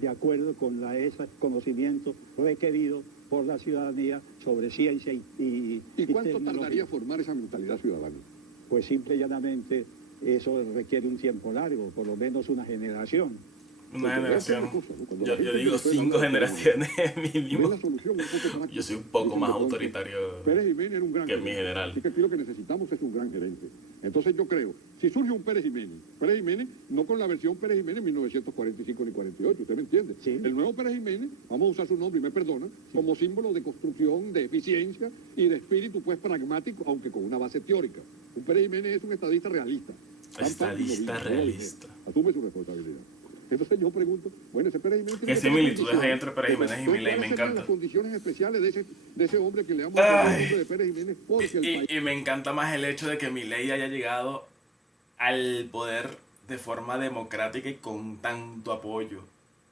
de acuerdo con ese conocimiento requerido por la ciudadanía sobre ciencia ¿Y cuánto tardaría formar esa mentalidad ciudadana? Pues simple y llanamente eso requiere un tiempo largo, por lo menos una generación. Una generación. Yo digo 5 generaciones mínimo. Yo soy un poco más autoritario Pérez Jiménez era un gran que mi general. Así que aquí lo que necesitamos es un gran gerente. Entonces yo creo, si surge un Pérez Jiménez no con la versión Pérez Jiménez 1945 ni 48, ¿usted me entiende? Sí. El nuevo Pérez Jiménez, vamos a usar su nombre y me perdona, como símbolo de construcción, de eficiencia y de espíritu pues pragmático, aunque con una base teórica. Un Pérez Jiménez es un estadista realista. Estadista realista. Asume su responsabilidad. Entonces yo pregunto, bueno, ese Pérez Jiménez... ¿Qué similitudes hay entre Pérez Jiménez y Milei? Me encanta. Las condiciones especiales de ese hombre que le damos el nombre de Pérez Jiménez porque el país... Y me encanta más el hecho de que Milei haya llegado al poder de forma democrática y con tanto apoyo.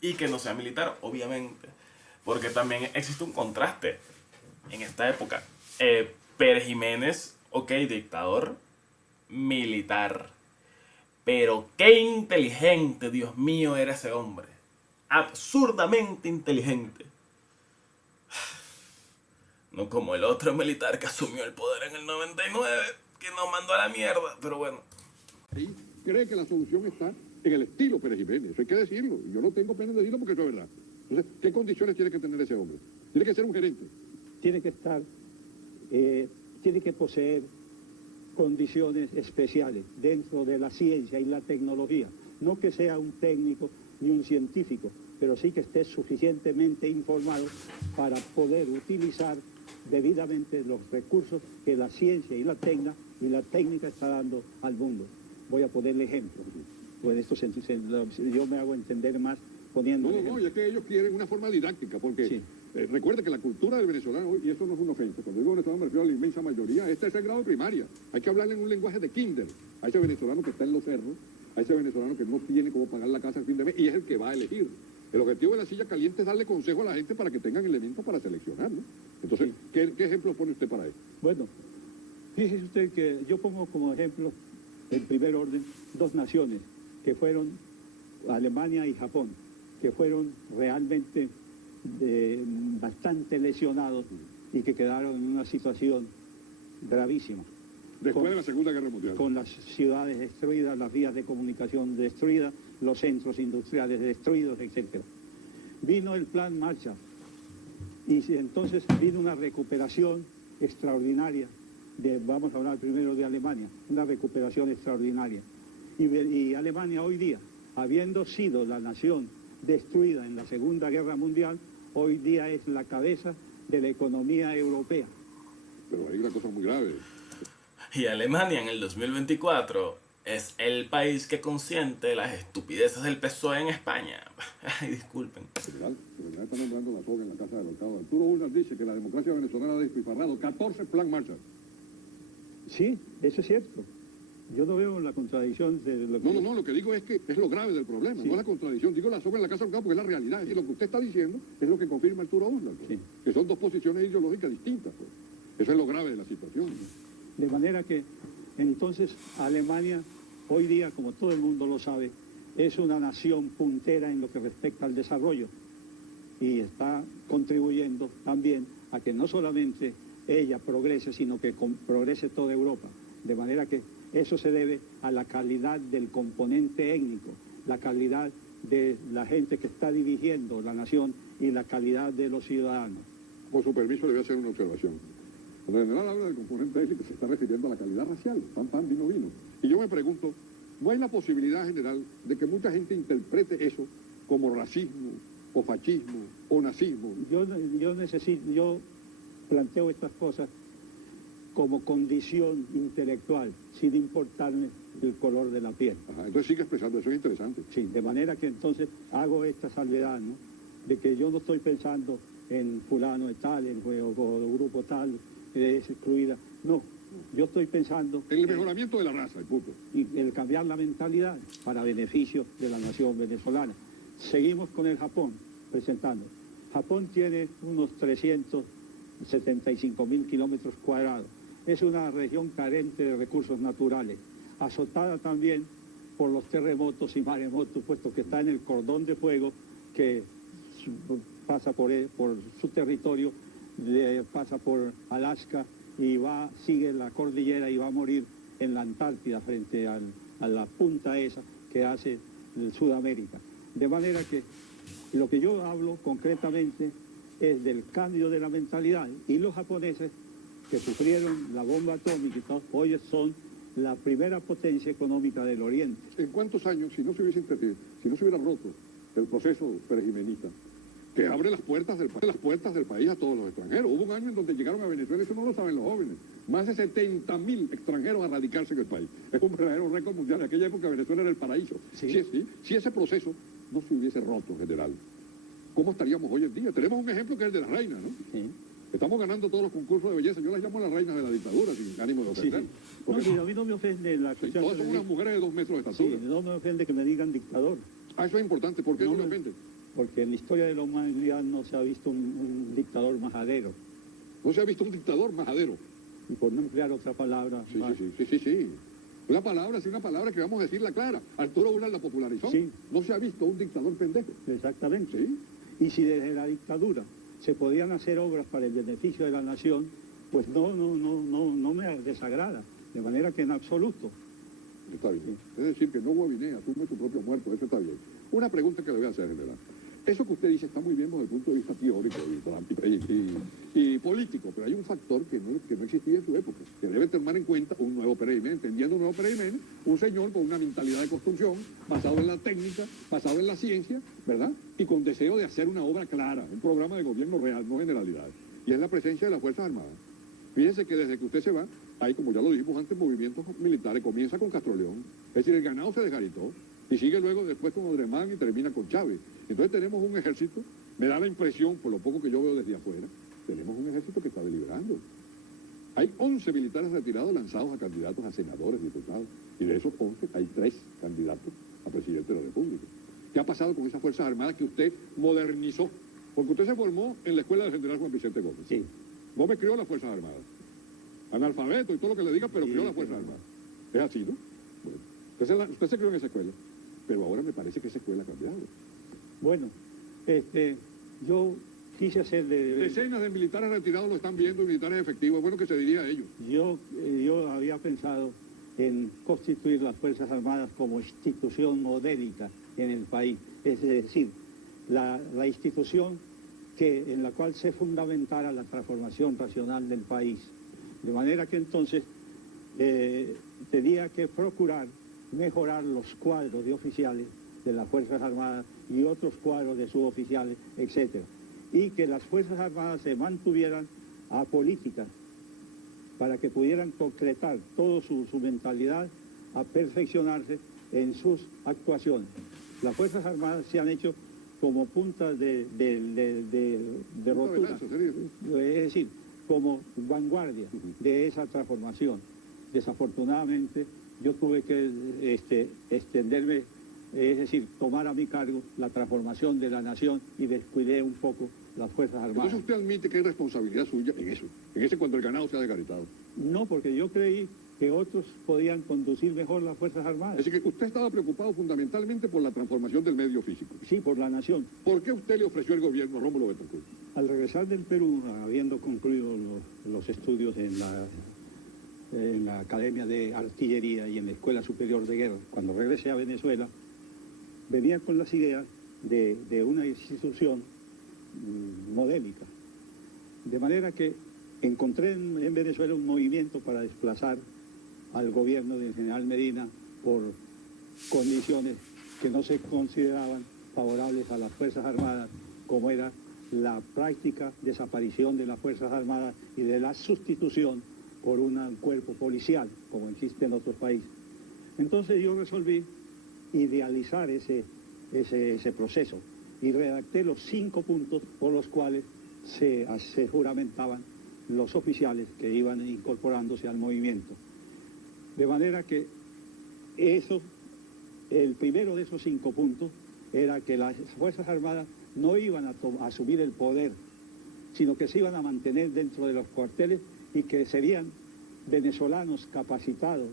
Y que no sea militar, obviamente. Porque también existe un contraste. en esta época. Pérez Jiménez, ok, dictador, militar. Pero qué inteligente, Dios mío, era ese hombre. Absurdamente inteligente. No como el otro militar que asumió el poder en el 99, que nos mandó a la mierda, pero bueno. Ahí cree que la solución está en el estilo Pérez Jiménez, eso hay que decirlo. Yo no tengo pena en decirlo porque eso es verdad. Entonces, ¿qué condiciones tiene que tener ese hombre? Tiene que ser un gerente. Tiene que estar, tiene que poseer condiciones especiales dentro de la ciencia y la tecnología. No que sea un técnico ni un científico, pero sí que esté suficientemente informado para poder utilizar debidamente los recursos que la ciencia y la técnica está dando al mundo. Voy a ponerle ejemplos. Pues esto yo me hago entender más poniendo. No, y es que ellos quieren una forma didáctica, porque sí. Recuerde que la cultura del venezolano, y eso no es una ofensa, cuando digo venezolano me refiero a la inmensa mayoría, este es el grado de primaria. Hay que hablarle en un lenguaje de kinder a ese venezolano que está en los cerros, a ese venezolano que no tiene cómo pagar la casa al fin de mes y es el que va a elegir. El objetivo de la silla caliente es darle consejo a la gente para que tengan elementos para seleccionar, ¿no? Entonces, sí. ¿qué ejemplo pone usted para eso? Bueno, fíjese usted que yo pongo como ejemplo, en primer orden, dos naciones que fueron Alemania y Japón, que fueron realmente bastante lesionados y que quedaron en una situación gravísima. Después de la Segunda Guerra Mundial. Con las ciudades destruidas, las vías de comunicación destruidas, los centros industriales destruidos, etc. Vino el Plan Marshall y entonces vino una recuperación extraordinaria. Vamos a hablar primero de Alemania, una recuperación extraordinaria. Y Alemania hoy día, habiendo sido la nación destruida en la Segunda Guerra Mundial, hoy día es la cabeza de la economía europea. Pero hay una cosa muy grave. Y Alemania en el 2024 es el país que consiente las estupideces del PSOE en España. Ay, disculpen. General está nombrando la soga en la Casa del Estado. Arturo Uslar dice que la democracia venezolana ha despilfarrado 14 Plan Marshall. Sí, eso es cierto. Yo no veo la contradicción de lo que... No, lo que digo es que es lo grave del problema, sí. No es la contradicción. Digo la soga en la Casa del Estado porque es la realidad. Y lo que usted está diciendo es lo que confirma Arturo Uslar, pues, sí. Que son dos posiciones ideológicas distintas. Pues. Eso es lo grave de la situación. De manera que, entonces, Alemania, hoy día, como todo el mundo lo sabe, es una nación puntera en lo que respecta al desarrollo y está contribuyendo también a que no solamente ella progrese, sino que progrese toda Europa. De manera que eso se debe a la calidad del componente étnico, la calidad de la gente que está dirigiendo la nación y la calidad de los ciudadanos. Con su permiso le voy a hacer una observación. Cuando el general habla del componente étnico se está refiriendo a la calidad racial, pan, vino. Y yo me pregunto, ¿no hay la posibilidad general de que mucha gente interprete eso como racismo, o fascismo, o nazismo? Yo planteo estas cosas como condición intelectual, sin importarme el color de la piel. Ajá, entonces sigue expresando, eso es interesante. Sí, de manera que entonces hago esta salvedad, ¿no? De que yo no estoy pensando en fulano de tal, o grupo tal, es excluida. No, yo estoy pensando... En el mejoramiento de la raza, el punto. Y el cambiar la mentalidad para beneficio de la nación venezolana. Seguimos con el Japón, presentando. Japón tiene unos 375.000 kilómetros cuadrados. Es una región carente de recursos naturales, azotada también por los terremotos y maremotos, puesto que está en el cordón de fuego que pasa por su territorio, pasa por Alaska y sigue la cordillera y va a morir en la Antártida frente a la punta esa que hace Sudamérica. De manera que lo que yo hablo concretamente es del cambio de la mentalidad, y los japoneses que sufrieron la bomba atómica y todo, hoy son la primera potencia económica del Oriente. ¿En cuántos años, si no se hubiera roto el proceso perejimenita, que abre las puertas del país a todos los extranjeros? Hubo un año en donde llegaron a Venezuela, eso no lo saben los jóvenes, más de 70.000 extranjeros a radicarse en el país. Es un verdadero récord mundial. En aquella época Venezuela era el paraíso. Sí. Si ese proceso no se hubiese roto, general, ¿cómo estaríamos hoy en día? Tenemos un ejemplo que es el de la reina, ¿no? Sí. Estamos ganando todos los concursos de belleza. Yo las llamo las reinas de la dictadura, sin ánimo de ofender. Sí. No, a mí no me ofende la cuestión. Todas son unas mujeres de 2 metros de estatura. Sí, no me ofende que me digan dictador. Eso es importante. ¿Por qué no me ofende? Porque en la historia de la humanidad no se ha visto un dictador majadero. No se ha visto un dictador majadero. Y por no emplear otra palabra. Sí. Una palabra que vamos a decirla clara. Arturo Uslar la popularizó. Sí. No se ha visto un dictador pendejo. Exactamente. Sí. Y si desde la dictadura se podían hacer obras para el beneficio de la nación, pues no me desagrada. De manera que en absoluto. Está bien. Es decir, que no Guaviné asume su propio muerto. Eso está bien. Una pregunta que le voy a hacer, general. Eso que usted dice está muy bien desde el punto de vista teórico y político, pero hay un factor que no existía en su época, que debe tomar en cuenta un nuevo Pérez Jiménez. Entendiendo un nuevo Pérez Jiménez, un señor con una mentalidad de construcción, basado en la técnica, basado en la ciencia, ¿verdad? Y con deseo de hacer una obra clara, un programa de gobierno real, no generalidades. Y es la presencia de las Fuerzas Armadas. Fíjense que desde que usted se va, hay, como ya lo dijimos antes, movimientos militares. Comienza con Castroleón, es decir, el ganado se desgaritó, y sigue luego después con Odremán y termina con Chávez. Entonces tenemos un ejército, me da la impresión, por lo poco que yo veo desde afuera, tenemos un ejército que está deliberando. Hay 11 militares retirados lanzados a candidatos a senadores, diputados, y de esos 11 hay 3 candidatos a presidente de la República. ¿Qué ha pasado con esas Fuerzas Armadas que usted modernizó? Porque usted se formó en la escuela del general Juan Vicente Gómez. Sí. Gómez crió las Fuerzas Armadas. Analfabeto y todo lo que le diga, pero crió las Fuerzas Armadas. ¿Es así, no? Bueno, usted se crió en esa escuela, pero ahora me parece que esa escuela ha cambiado. Bueno, yo quise hacer Decenas de militares retirados lo están viendo, militares efectivos, es bueno que se diría a ellos. Yo había pensado en constituir las Fuerzas Armadas como institución modélica en el país, es decir, la institución en la cual se fundamentara la transformación racional del país. De manera que entonces tenía que procurar mejorar los cuadros de oficiales de las Fuerzas Armadas y otros cuadros de suboficiales, etcétera, y que las Fuerzas Armadas se mantuvieran apolíticas para que pudieran concretar toda su mentalidad a perfeccionarse en sus actuaciones. Las Fuerzas Armadas se han hecho como puntas de rotura, es decir, como vanguardia de esa transformación. Desafortunadamente, yo tuve que extenderme, es decir, tomar a mi cargo la transformación de la nación y descuidé un poco las Fuerzas Armadas. Entonces usted admite que hay responsabilidad suya en eso, cuando el ganado se ha desgaritado. No, porque yo creí que otros podían conducir mejor las Fuerzas Armadas. Es decir, que usted estaba preocupado fundamentalmente por la transformación del medio físico. Sí, por la nación. ¿Por qué usted le ofreció el gobierno a Rómulo Betancourt? Al regresar del Perú, habiendo concluido los estudios en la Academia de Artillería y en la Escuela Superior de Guerra, cuando regresé a Venezuela, venía con las ideas de una institución modélica. De manera que encontré en Venezuela un movimiento para desplazar al gobierno del general Medina por condiciones que no se consideraban favorables a las Fuerzas Armadas, como era la práctica desaparición de las Fuerzas Armadas y de la sustitución por un cuerpo policial, como existe en otros países. Entonces yo resolví idealizar ese proceso y redacté los 5 puntos por los cuales se juramentaban los oficiales que iban incorporándose al movimiento. De manera que el primero de esos 5 puntos era que las Fuerzas Armadas no iban a asumir el poder, sino que se iban a mantener dentro de los cuarteles y que serían venezolanos capacitados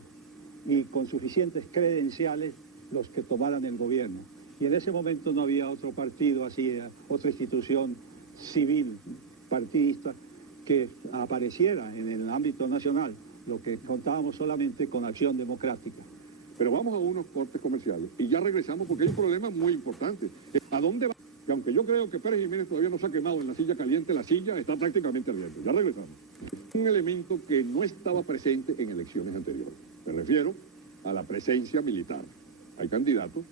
y con suficientes credenciales los que tomaran el gobierno. Y en ese momento no había otro partido así, otra institución civil, partidista, que apareciera en el ámbito nacional, lo que contábamos solamente con Acción Democrática. Pero vamos a unos cortes comerciales y ya regresamos porque hay un problema muy importante. ¿A dónde va? Que aunque yo creo que Pérez Jiménez todavía no se ha quemado en la silla caliente, la silla está prácticamente ardiendo. Ya regresamos. Un elemento que no estaba presente en elecciones anteriores. Me refiero a la presencia militar. Hay candidatos,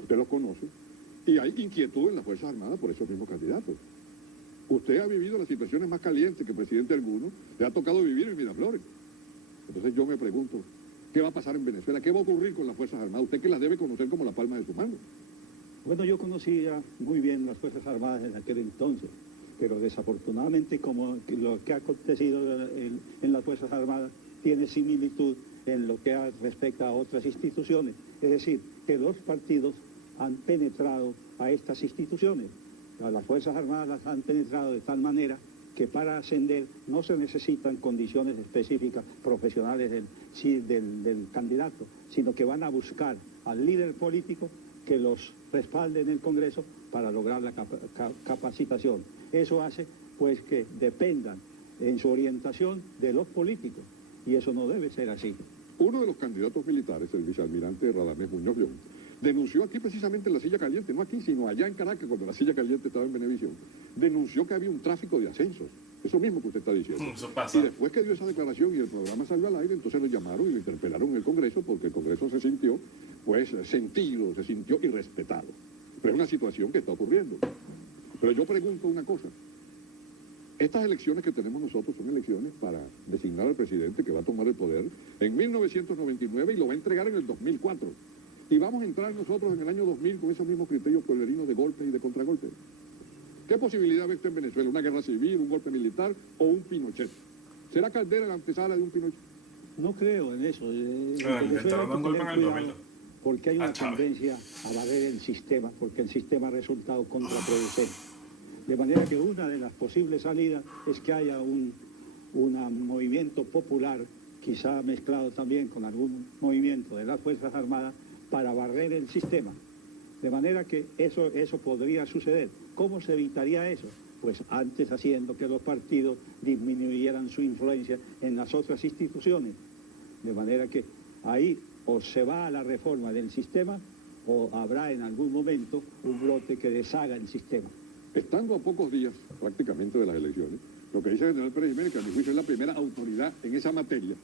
usted los conoce, y hay inquietud en las Fuerzas Armadas por esos mismos candidatos. Usted ha vivido las situaciones más calientes que presidente alguno le ha tocado vivir en Miraflores. Entonces yo me pregunto, ¿qué va a pasar en Venezuela? ¿Qué va a ocurrir con las Fuerzas Armadas? Usted que las debe conocer como la palma de su mano. Bueno, yo conocía muy bien las Fuerzas Armadas en aquel entonces, pero desafortunadamente como lo que ha acontecido en las Fuerzas Armadas tiene similitud en lo que respecta a otras instituciones. Es decir, que los partidos han penetrado a estas instituciones. A las Fuerzas Armadas las han penetrado de tal manera que para ascender no se necesitan condiciones específicas profesionales del candidato, sino que van a buscar al líder político que los respalde en el Congreso para lograr la capacitación. Eso hace pues que dependan en su orientación de los políticos, y eso no debe ser así. Uno de los candidatos militares, el vicealmirante Radamés Muñoz León, denunció aquí precisamente en la Silla Caliente, no aquí, sino allá en Caracas, cuando la Silla Caliente estaba en Venevisión, denunció que había un tráfico de ascensos. Eso mismo que usted está diciendo. Eso pasa. Y después que dio esa declaración y el programa salió al aire, entonces lo llamaron y lo interpelaron en el Congreso, porque el Congreso se sintió, pues, sentido, se sintió irrespetado. Pero es una situación que está ocurriendo. Pero yo pregunto una cosa. Estas elecciones que tenemos nosotros son elecciones para designar al presidente que va a tomar el poder en 1999 y lo va a entregar en el 2004. Y vamos a entrar nosotros en el año 2000 con esos mismos criterios pueblerinos de golpes y de contragolpes. ¿Qué posibilidad ve usted en Venezuela? ¿Una guerra civil, un golpe militar o un Pinochet? ¿Será Caldera la antesala de un Pinochet? No creo en eso. Intentaron dar un golpe en el 2002. Porque hay una Chávez. tendencia a barrer el sistema, porque el sistema ha resultado contraproducente. De manera que una de las posibles salidas es que haya un movimiento popular, quizá mezclado también con algún movimiento de las Fuerzas Armadas, para barrer el sistema. De manera que eso podría suceder. ¿Cómo se evitaría eso? Pues antes haciendo que los partidos disminuyeran su influencia en las otras instituciones. De manera que ahí o se va a la reforma del sistema o habrá en algún momento un brote que deshaga el sistema. Estando a pocos días prácticamente de las elecciones, lo que dice el general Pérez Jiménez, que a mi juicio es la primera autoridad en esa materia,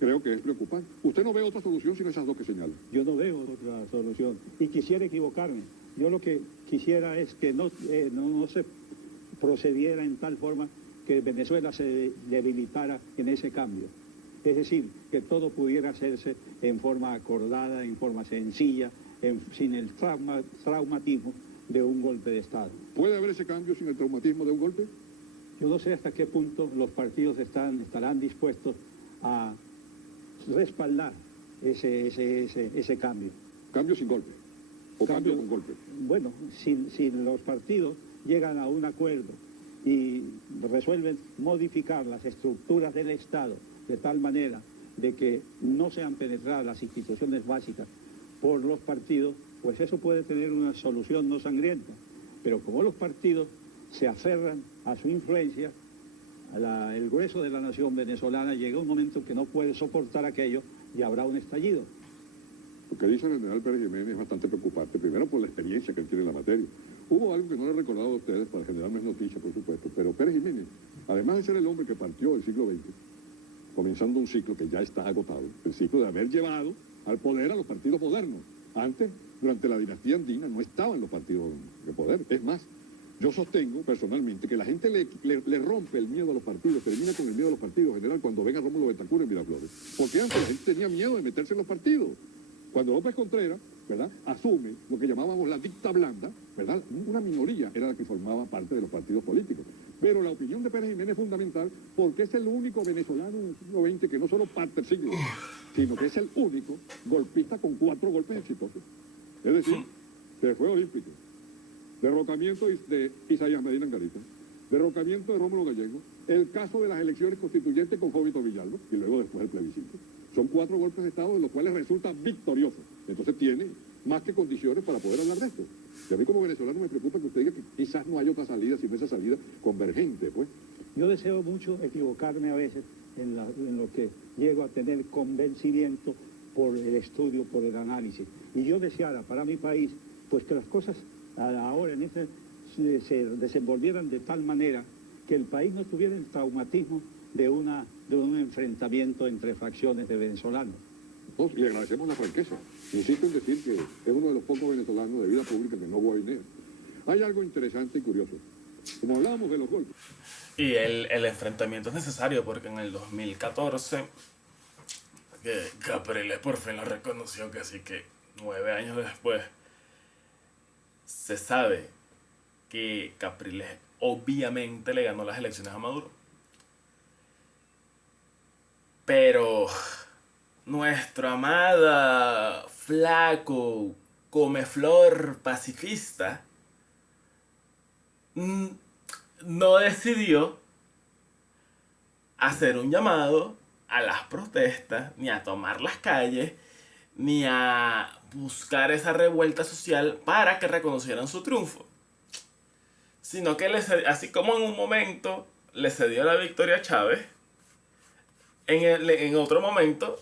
creo que es preocupante. ¿Usted no ve otra solución sino esas dos que señala? Yo no veo otra solución y quisiera equivocarme. Yo lo que quisiera es que no se procediera en tal forma que Venezuela se debilitara en ese cambio. Es decir, que todo pudiera hacerse en forma acordada, en forma sencilla, sin el traumatismo de un golpe de Estado. ¿Puede haber ese cambio sin el traumatismo de un golpe? Yo no sé hasta qué punto los partidos estarán dispuestos a respaldar ese cambio. Cambio sin golpe. O cambio con golpe. Bueno, si los partidos llegan a un acuerdo y resuelven modificar las estructuras del Estado de tal manera de que no sean penetradas las instituciones básicas por los partidos, pues eso puede tener una solución no sangrienta. Pero como los partidos se aferran a su influencia, el grueso de la nación venezolana llega un momento que no puede soportar aquello y habrá un estallido. Lo que dice el general Pérez Jiménez es bastante preocupante, primero por la experiencia que él tiene en la materia. Hubo algo que no le he recordado a ustedes para generarme noticias, por supuesto, pero Pérez Jiménez, además de ser el hombre que partió del siglo XX, comenzando un ciclo que ya está agotado, el ciclo de haber llevado al poder a los partidos modernos. Antes, durante la dinastía andina, no estaban los partidos de poder. Es más, yo sostengo personalmente que la gente le rompe el miedo a los partidos, termina con el miedo a los partidos, en general, cuando ven a Rómulo Betancourt en Miraflores. Porque antes la gente tenía miedo de meterse en los partidos. Cuando López Contreras, ¿verdad?, asume lo que llamábamos la dicta blanda, ¿verdad?, una minoría era la que formaba parte de los partidos políticos. Pero la opinión de Pérez Jiménez es fundamental porque es el único venezolano en el siglo XX que no solo parte el siglo, sino que es el único golpista con 4 golpes exitosos. Es decir, se fue olímpico, derrocamiento de Isaías Medina Angarita, derrocamiento de Rómulo Gallego, el caso de las elecciones constituyentes con Jovito Villalba y luego después el plebiscito. Son 4 golpes de Estado de los cuales resulta victorioso. Entonces tiene más que condiciones para poder hablar de esto. Y a mí como venezolano me preocupa que usted diga que quizás no hay otra salida sino esa salida convergente, pues. Yo deseo mucho equivocarme a veces en lo que llego a tener convencimiento por el estudio, por el análisis. Y yo deseara para mi país, pues que las cosas ahora se desenvolvieran de tal manera que el país no tuviera el traumatismo de un enfrentamiento entre facciones de venezolanos. Y le agradecemos la franqueza. Insisto en decir que es uno de los pocos venezolanos de vida pública que no guainea. Hay algo interesante y curioso. Como hablábamos de los golpes. Y el enfrentamiento es necesario porque en el 2014 Capriles por fin lo reconoció, que así que 9 años después se sabe que Capriles obviamente le ganó las elecciones a Maduro. Pero nuestro amada, flaco, comeflor pacifista no decidió hacer un llamado a las protestas, ni a tomar las calles, ni a buscar esa revuelta social para que reconocieran su triunfo. Sino que así como en un momento le cedió la victoria a Chávez, en otro momento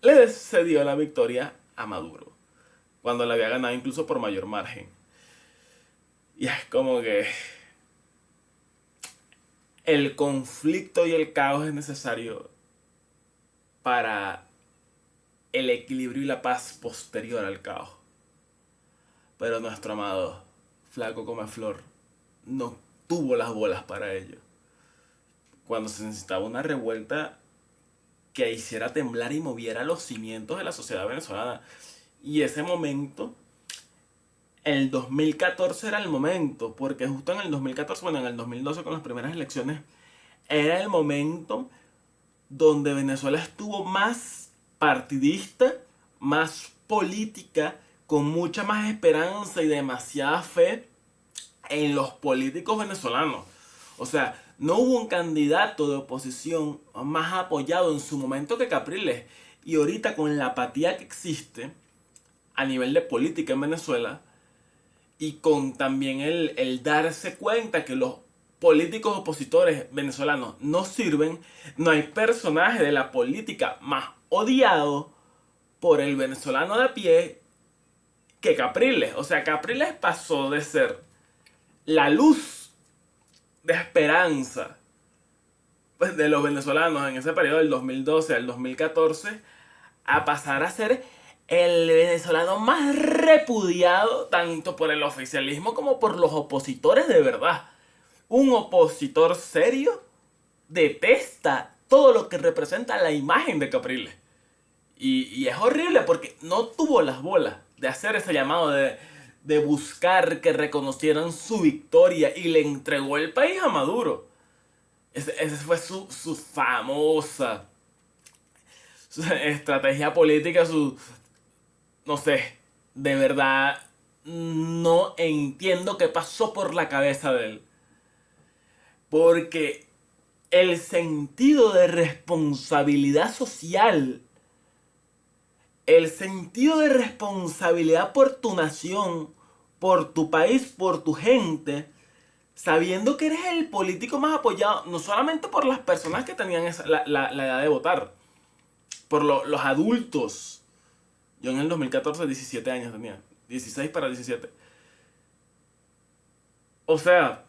le cedió la victoria a Maduro, cuando la había ganado incluso por mayor margen. Y es como que el conflicto y el caos es necesario para el equilibrio y la paz posterior al caos. Pero nuestro amado Flaco Comeflor no tuvo las bolas para ello. Cuando se necesitaba una revuelta que hiciera temblar y moviera los cimientos de la sociedad venezolana. Y ese momento, el 2014 era el momento, porque justo en el 2014, bueno, en el 2012 con las primeras elecciones, era el momento donde Venezuela estuvo más partidista, más política, con mucha más esperanza y demasiada fe en los políticos venezolanos. O sea, no hubo un candidato de oposición más apoyado en su momento que Capriles. Y ahorita, con la apatía que existe a nivel de política en Venezuela, y con también el darse cuenta que los políticos opositores venezolanos no sirven, no hay personaje de la política más odiado por el venezolano de a pie que Capriles. O sea, Capriles pasó de ser la luz de esperanza, pues, de los venezolanos en ese periodo del 2012 al 2014, a pasar a ser el venezolano más repudiado tanto por el oficialismo como por los opositores de verdad. Un opositor serio detesta todo lo que representa la imagen de Capriles. Y es horrible porque no tuvo las bolas de hacer ese llamado, de buscar que reconocieran su victoria, y le entregó el país a Maduro. Esa fue su famosa estrategia política, no sé, de verdad no entiendo qué pasó por la cabeza de él. Porque el sentido de responsabilidad social, el sentido de responsabilidad por tu nación, por tu país, por tu gente, sabiendo que eres el político más apoyado, no solamente por las personas que tenían la edad de votar, por los adultos. Yo en el 2014 17 años tenía, 16 para 17. O sea,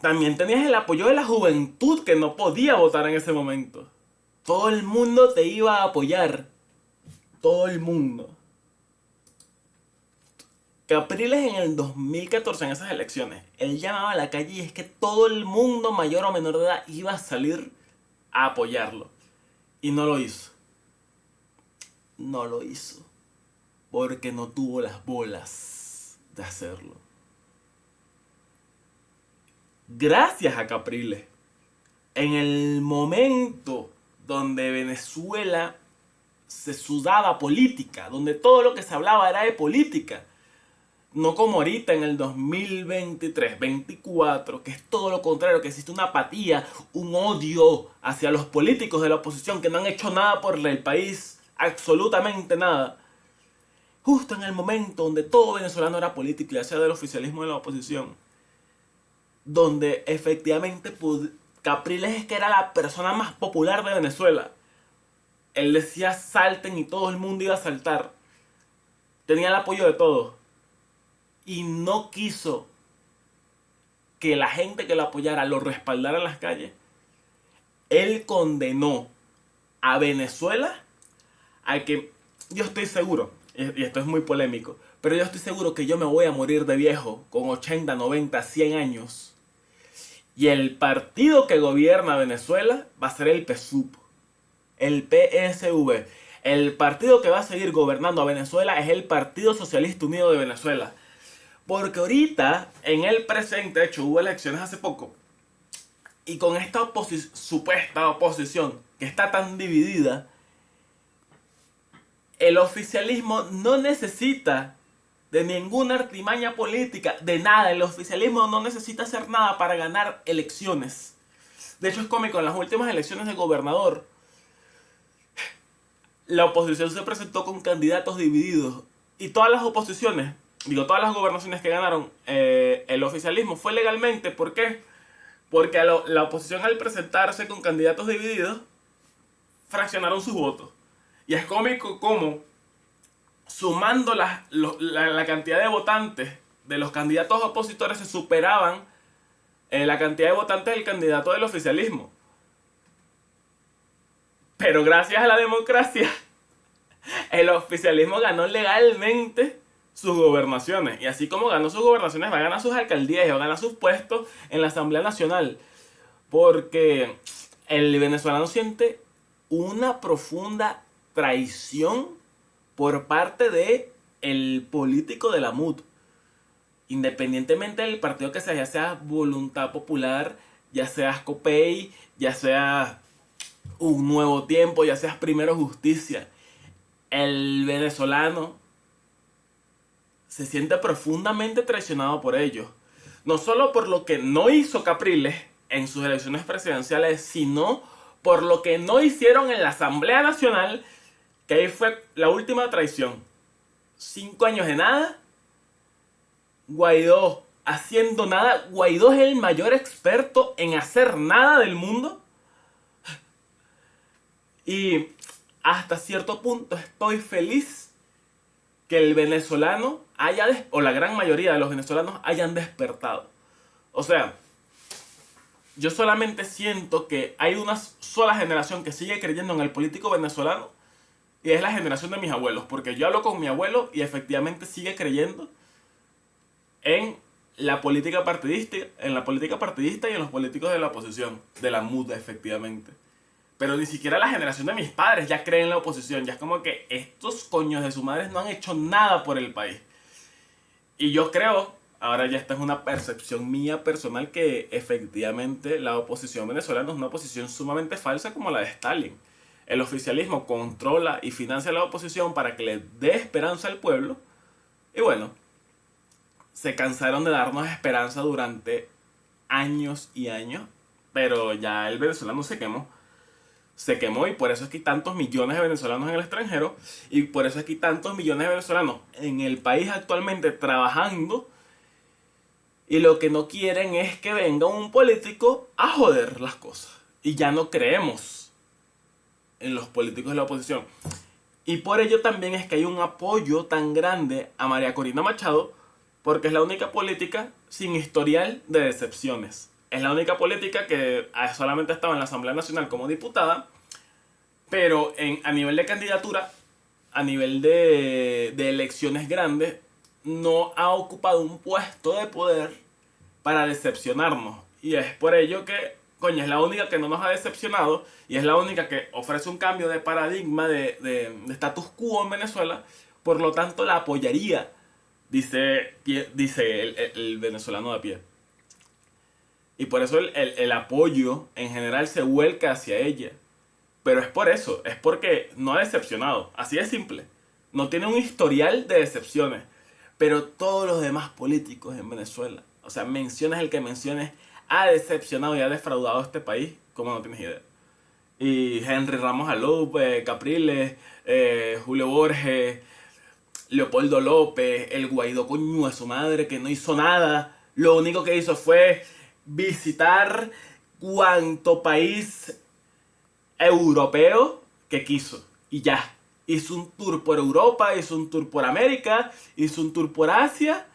también tenías el apoyo de la juventud que no podía votar en ese momento. Todo el mundo te iba a apoyar. Todo el mundo. Capriles en el 2014, en esas elecciones, él llamaba a la calle y es que todo el mundo, mayor o menor de edad, iba a salir a apoyarlo. Y no lo hizo. No lo hizo. Porque no tuvo las bolas de hacerlo. Gracias a Capriles, en el momento donde Venezuela se sudaba política, donde todo lo que se hablaba era de política, no como ahorita en el 2023, 24, que es todo lo contrario, que existe una apatía, un odio hacia los políticos de la oposición que no han hecho nada por el país, absolutamente nada. Justo en el momento donde todo venezolano era político, ya sea del oficialismo o de la oposición, donde efectivamente Capriles es que era la persona más popular de Venezuela. Él decía salten y todo el mundo iba a saltar. Tenía el apoyo de todos. Y no quiso que la gente que lo apoyara lo respaldara en las calles. Él condenó a Venezuela a que, yo estoy seguro, y esto es muy polémico, pero yo estoy seguro que yo me voy a morir de viejo con 80, 90, 100 años. Y el partido que gobierna Venezuela va a ser el PSUV. El PSV. El partido que va a seguir gobernando a Venezuela es el Partido Socialista Unido de Venezuela. Porque ahorita, en el presente, de hecho hubo elecciones hace poco, y con esta supuesta oposición que está tan dividida, el oficialismo no necesita de ninguna artimaña política, de nada. El oficialismo no necesita hacer nada para ganar elecciones. De hecho es cómico, en las últimas elecciones de gobernador, la oposición se presentó con candidatos divididos. Y todas las oposiciones, todas las gobernaciones que ganaron el oficialismo fue legalmente. ¿Por qué? Porque la oposición, al presentarse con candidatos divididos, fraccionaron sus votos. Y es cómico cómo, sumando la cantidad de votantes de los candidatos opositores, se superaban la cantidad de votantes del candidato del oficialismo. Pero gracias a la democracia, el oficialismo ganó legalmente sus gobernaciones. Y así como ganó sus gobernaciones, va a ganar sus alcaldías y va a ganar sus puestos en la Asamblea Nacional. Porque el venezolano siente una profunda traición por parte de el político de la MUD. Independientemente del partido que sea, ya sea Voluntad Popular, ya sea COPEI, ya sea Un Nuevo Tiempo, ya sea Primero Justicia, el venezolano se siente profundamente traicionado por ellos. No solo por lo que no hizo Capriles en sus elecciones presidenciales, sino por lo que no hicieron en la Asamblea Nacional, que ahí fue la última traición. 5 años de nada, Guaidó haciendo nada. Guaidó es el mayor experto en hacer nada del mundo. Y hasta cierto punto estoy feliz que el venezolano o la gran mayoría de los venezolanos hayan despertado. O sea, yo solamente siento que hay una sola generación que sigue creyendo en el político venezolano, y es la generación de mis abuelos, porque yo hablo con mi abuelo y efectivamente sigue creyendo en la política partidista, y en los políticos de la oposición, de la MUD, efectivamente. Pero ni siquiera la generación de mis padres ya cree en la oposición. Ya es como que estos coños de su madre no han hecho nada por el país. Y yo creo, ahora ya esta es una percepción mía personal, que efectivamente la oposición venezolana es una oposición sumamente falsa, como la de Stalin. El oficialismo controla y financia a la oposición para que le dé esperanza al pueblo. Y bueno, se cansaron de darnos esperanza durante años y años. Pero ya el venezolano se quemó. Se quemó, y por eso es que hay tantos millones de venezolanos en el extranjero, y por eso es que hay tantos millones de venezolanos en el país actualmente trabajando, y lo que no quieren es que venga un político a joder las cosas. Y ya no creemos en los políticos de la oposición. Y por ello también es que hay un apoyo tan grande a María Corina Machado, porque es la única política sin historial de decepciones. Es la única política que solamente estaba en la Asamblea Nacional como diputada, pero a nivel de candidatura, a nivel de elecciones grandes, no ha ocupado un puesto de poder para decepcionarnos. Y es por ello que, coño, es la única que no nos ha decepcionado, y es la única que ofrece un cambio de paradigma, de status quo en Venezuela. Por lo tanto, la apoyaría, dice el venezolano de a pie. Y por eso el apoyo en general se vuelca hacia ella. Pero es por eso, es porque no ha decepcionado. Así de simple. No tiene un historial de decepciones. Pero todos los demás políticos en Venezuela, o sea, menciones el que menciones, ha decepcionado y ha defraudado a este país como no tienes idea. Y Henry Ramos Alup, Capriles, Julio Borges, Leopoldo López, el Guaidó coño a su madre, que no hizo nada. Lo único que hizo fue visitar cuanto país europeo que quiso, y ya. Hizo un tour por Europa, hizo un tour por América, hizo un tour por Asia,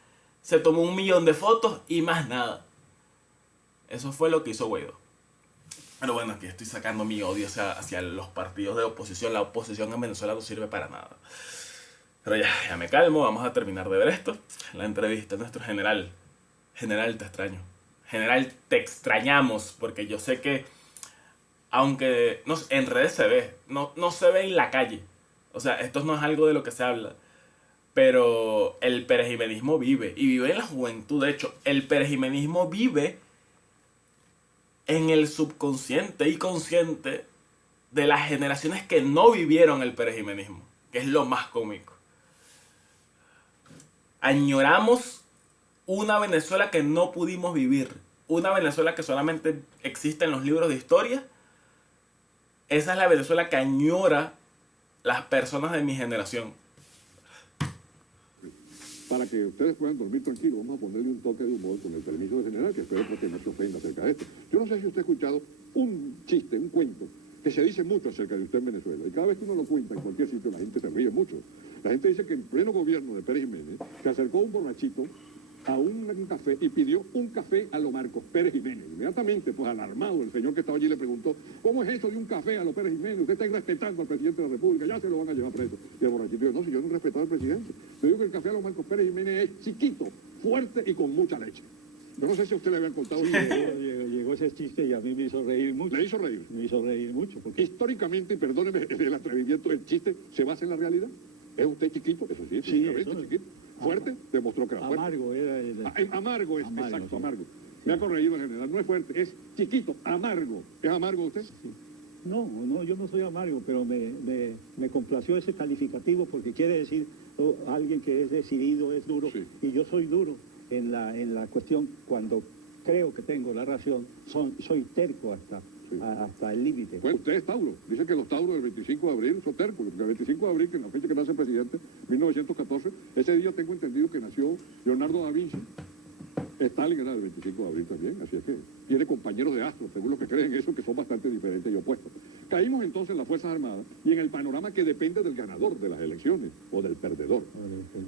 se tomó 1 millón de fotos y más nada. Eso fue lo que hizo Guaidó. Pero bueno, aquí estoy sacando mi odio hacia los partidos de oposición. La oposición en Venezuela no sirve para nada. Pero ya me calmo, vamos a terminar de ver esto. La entrevista a nuestro general. General, te extraño. General, te extrañamos, porque yo sé que, aunque en redes se ve, no se ve en la calle. O sea, esto no es algo de lo que se habla. Pero el perejimenismo vive, y vive en la juventud. De hecho, el perejimenismo vive en el subconsciente y consciente de las generaciones que no vivieron el perejimenismo, que es lo más cómico. Añoramos una Venezuela que no pudimos vivir. una Venezuela que solamente existe en los libros de historia, esa es la Venezuela que añora las personas de mi generación. Para que ustedes puedan dormir tranquilos, vamos a ponerle un toque de humor con el permiso del general, que espero que no se ofenda acerca de esto. Yo no sé si usted ha escuchado un chiste, un cuento, que se dice mucho acerca de usted en Venezuela, y cada vez que uno lo cuenta en cualquier sitio la gente se ríe mucho. La gente dice que en pleno gobierno de Pérez Jiménez se acercó un borrachito a un café y pidió un café a lo Marcos Pérez Jiménez. Inmediatamente, pues alarmado, el señor que estaba allí le preguntó, ¿cómo es eso de un café a lo Pérez Jiménez? Usted está irrespetando al presidente de la República, ya se lo van a llevar preso. Y el borrachito dijo, no, si yo no he respetado al presidente. Yo digo que el café a lo Marcos Pérez Jiménez es chiquito, fuerte y con mucha leche. Yo no sé si a usted le habían contado. Llegó ese chiste y a mí me hizo reír mucho. ¿Le hizo reír? Me hizo reír mucho. Porque Históricamente, y perdóneme el atrevimiento, el chiste se basa en la realidad. ¿Es usted chiquito? Eso sí, Sí, físicamente eso. chiquito. Fuerte, demostró que era fuerte. amargo era el... Amargo es, Amargo, exacto, sí. amargo. Me ha corregido el general, no es fuerte, es chiquito, amargo. ¿Es amargo usted? No, yo no soy amargo, pero me complació ese calificativo porque quiere decir alguien que es decidido, es duro, Sí. y yo soy duro en la cuestión cuando creo que tengo la razón, soy terco hasta el límite. Bueno, usted es Tauro. Dice que los Tauros del 25 de abril son tercos. Porque el 25 de abril, que es la fecha que nace el presidente, 1914, ese día tengo entendido que nació Leonardo da Vinci. Stalin era del 25 de abril también, así es que tiene compañeros de astros, según los que creen eso, que son bastante diferentes y opuestos. Caímos entonces en las Fuerzas Armadas y en el panorama que depende del ganador de las elecciones o del perdedor.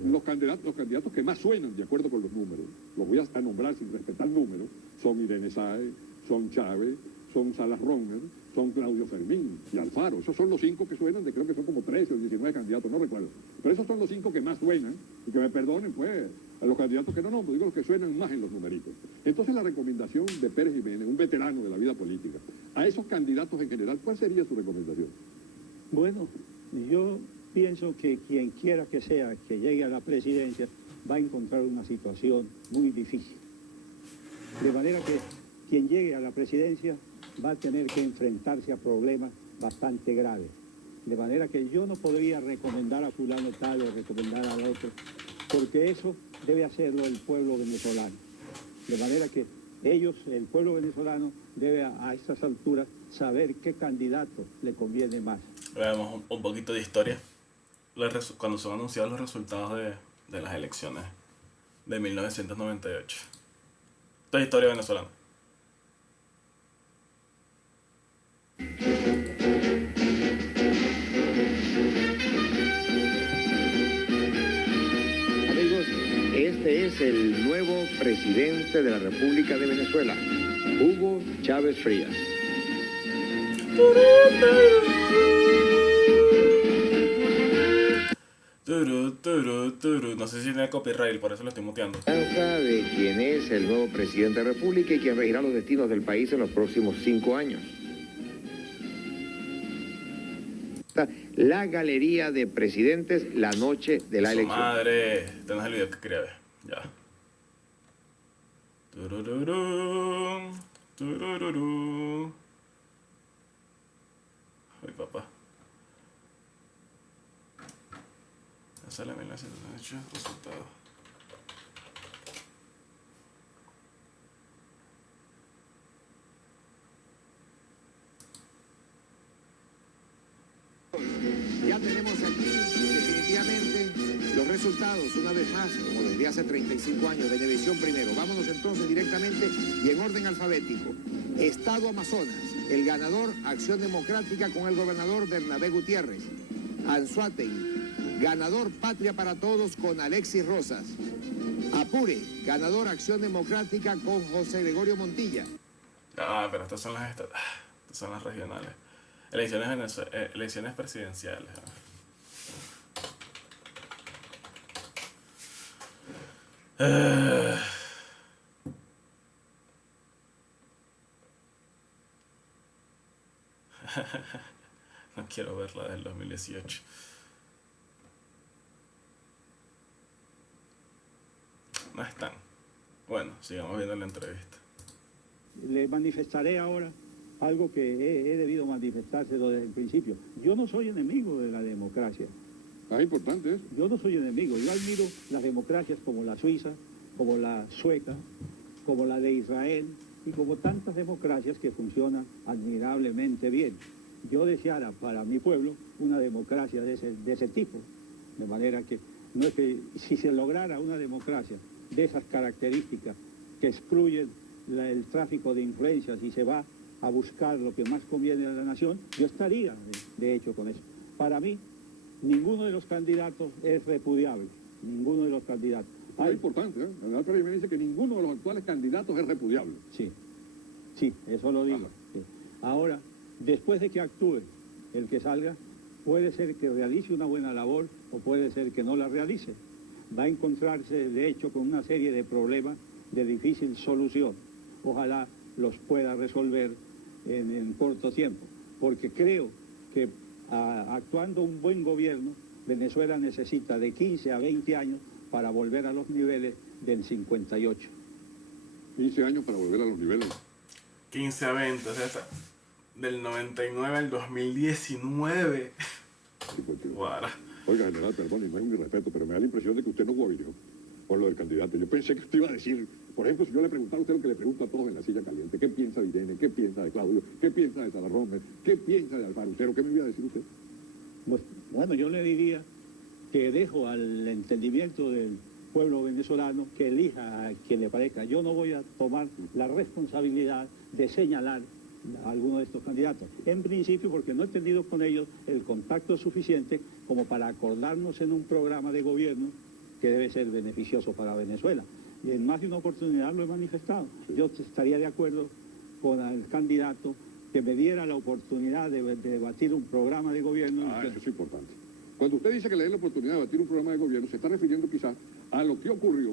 Los candidatos que más suenan, de acuerdo con los números, los voy a nombrar sin respetar números, son Irene Sáez, son Chávez, son Salas Romer, son Claudio Fermín y Alfaro. Esos son los 5 que suenan, creo que son como 13 o 19 candidatos, no recuerdo. Pero esos son los 5 que más suenan, y que me perdonen, pues, a los candidatos que no nombro, digo los que suenan más en los numeritos. Entonces la recomendación de Pérez Jiménez, un veterano de la vida política, a esos candidatos en general, ¿cuál sería su recomendación? Bueno, yo pienso que quien quiera que sea que llegue a la presidencia va a encontrar una situación muy difícil. De manera que quien llegue a la presidencia va a tener que enfrentarse a problemas bastante graves. De manera que yo no podría recomendar a fulano tal o recomendar al otro, porque eso debe hacerlo el pueblo venezolano. De manera que ellos, el pueblo venezolano, debe a estas alturas saber qué candidato le conviene más. Veamos un poquito de historia. Cuando son anunciados los resultados de las elecciones de 1998. Esto es historia venezolana. Amigos, este es el nuevo presidente de la República de Venezuela, Hugo Chávez Frías. No sé si tiene copyright, por eso lo estoy muteando. De quién es el nuevo presidente de la República y quien regirá los destinos del país en los próximos 5 años. La galería de presidentes la noche de la Su elección. madre, este no es el video que quería ver. Ya. Turururú, turururú. Ay, papá. Esa es la 1998, resultado. Ya tenemos aquí definitivamente los resultados, una vez más, como desde hace 35 años, Venevisión primero. Vámonos entonces directamente y en orden alfabético. Estado Amazonas, el ganador, Acción Democrática con el gobernador Bernabé Gutiérrez. Anzoátegui, ganador, Patria para Todos con Alexis Rosas. Apure, ganador, Acción Democrática con José Gregorio Montilla. Pero estas son las regionales. Elecciones presidenciales. No quiero ver la del 2018. No están. Bueno, sigamos viendo la entrevista. Le manifestaré ahora algo que he debido manifestárselo desde el principio. Yo no soy enemigo de la democracia. Es importante eso. Yo no soy enemigo. Yo admiro las democracias como la suiza, como la sueca, como la de Israel, y como tantas democracias que funcionan admirablemente bien. Yo deseara para mi pueblo una democracia de ese tipo, de manera que, no es que si se lograra una democracia de esas características que excluyen el tráfico de influencias y se va a buscar lo que más conviene a la nación, yo estaría de hecho con eso. Para mí, ninguno de los candidatos es repudiable, ninguno de los candidatos. Es importante, ¿eh? El general Pérez Jiménez dice que ninguno de los actuales candidatos es repudiable. Sí, sí, eso lo digo. Sí. Ahora, después de que actúe el que salga, puede ser que realice una buena labor o puede ser que no la realice. Va a encontrarse, de hecho, con una serie de problemas de difícil solución. Ojalá los pueda resolver en corto tiempo, porque creo que actuando un buen gobierno, Venezuela necesita de 15 a 20 años para volver a los niveles del 58. 15 años para volver a los niveles. 15 a 20, o sea, del 99 al 2019. Sí, porque... Guara. Oiga, general, perdón, y no es mi respeto, pero me da la impresión de que usted no guavió por lo del candidato. Yo pensé que usted iba a decir, por ejemplo, si yo le preguntara a usted lo que le pregunto a todos en la silla caliente, ¿qué piensa de Irene? ¿Qué piensa de Claudio? ¿Qué piensa de Sara Romer? ¿Qué piensa de Alfaro Utero? ¿Qué me iba a decir usted? Pues, bueno, yo le diría que dejo al entendimiento del pueblo venezolano que elija a quien le parezca. Yo no voy a tomar la responsabilidad de señalar a alguno de estos candidatos. En principio, porque no he tenido con ellos el contacto suficiente como para acordarnos en un programa de gobierno que debe ser beneficioso para Venezuela. Y en más de una oportunidad lo he manifestado. Yo estaría de acuerdo con el candidato que me diera la oportunidad de debatir un programa de gobierno. Eso es importante. Cuando usted dice que le dé la oportunidad de debatir un programa de gobierno, se está refiriendo quizás a lo que ocurrió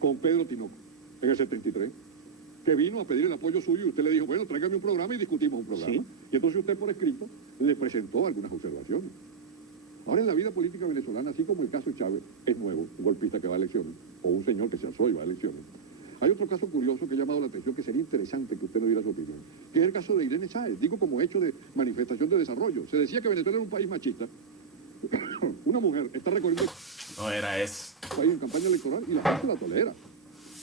con Pedro Tinoco en el 73, que vino a pedir el apoyo suyo y usted le dijo, bueno, tráigame un programa y discutimos un programa. Sí. Y entonces usted por escrito le presentó algunas observaciones. Ahora en la vida política venezolana, así como el caso Chávez es nuevo, un golpista que va a elecciones, o un señor que se alzó y va a elecciones, hay otro caso curioso que ha llamado la atención, que sería interesante que usted nos diera su opinión, que es el caso de Irene Sáez, digo como hecho de manifestación de desarrollo. Se decía que Venezuela era un país machista. Una mujer está recorriendo No era eso. el país en campaña electoral y la gente la tolera.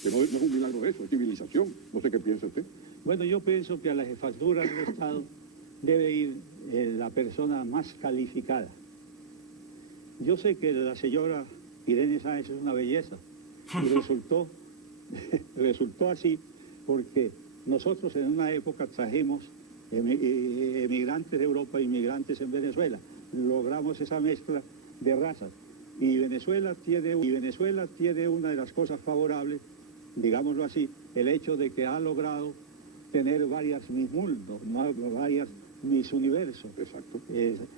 Que no es un milagro eso, es civilización. No sé qué piensa usted. Bueno, yo pienso que a la jefatura del Estado debe ir la persona más calificada. Yo sé que la señora Irene Sáez es una belleza y resultó así porque nosotros en una época trajimos emigrantes de Europa, inmigrantes en Venezuela. Logramos esa mezcla de razas. Y Venezuela tiene una de las cosas favorables, digámoslo así, el hecho de que ha logrado tener varias Miss Mundo, varias Miss Universo. Exacto.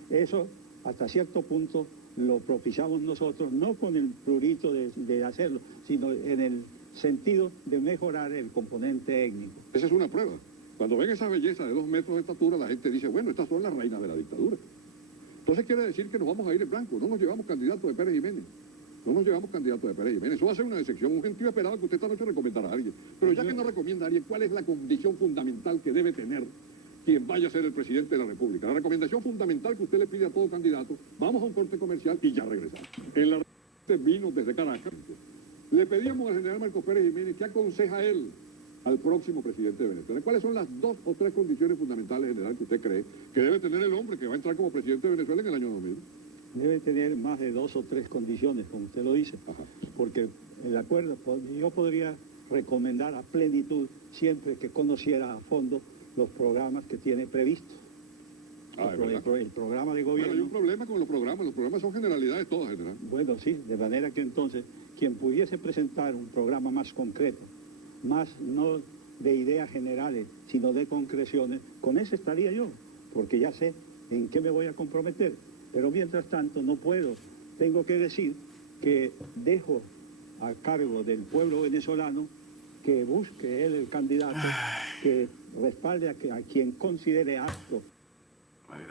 Eso, hasta cierto punto, lo propiciamos nosotros, no con el prurito de hacerlo, sino en el sentido de mejorar el componente étnico. Esa es una prueba. Cuando ven esa belleza de 2 metros de estatura, la gente dice, bueno, estas son las reinas de la dictadura. Entonces quiere decir que nos vamos a ir en blanco, no nos llevamos candidatos de Pérez Jiménez. No nos llevamos candidatos de Pérez Jiménez. Eso va a ser una decepción. Un gentío esperaba que usted esta noche recomendara a alguien. Pero ya que no recomienda a alguien, ¿cuál es la condición fundamental que debe tener quien vaya a ser el presidente de la República? La recomendación fundamental que usted le pide a todo candidato, vamos a un corte comercial y ya regresamos. En la vino desde Caracas. Le pedíamos al general Marcos Pérez Jiménez qué aconseja él al próximo presidente de Venezuela. ¿Cuáles son las 2 o 3 condiciones fundamentales, general, que usted cree que debe tener el hombre que va a entrar como presidente de Venezuela en el año 2000? Debe tener más de 2 o 3 condiciones, como usted lo dice. Ajá. Porque el acuerdo, yo podría recomendar a plenitud siempre que conociera a fondo los programas que tiene previstos. El programa de gobierno. Bueno, hay un problema con los programas son generalidades todas, general. Bueno, sí, de manera que entonces quien pudiese presentar un programa más concreto, más no de ideas generales, sino de concreciones, con ese estaría yo, porque ya sé en qué me voy a comprometer. Pero mientras tanto no puedo, tengo que decir que dejo a cargo del pueblo venezolano que busque él el candidato que respalde a quien considere apto.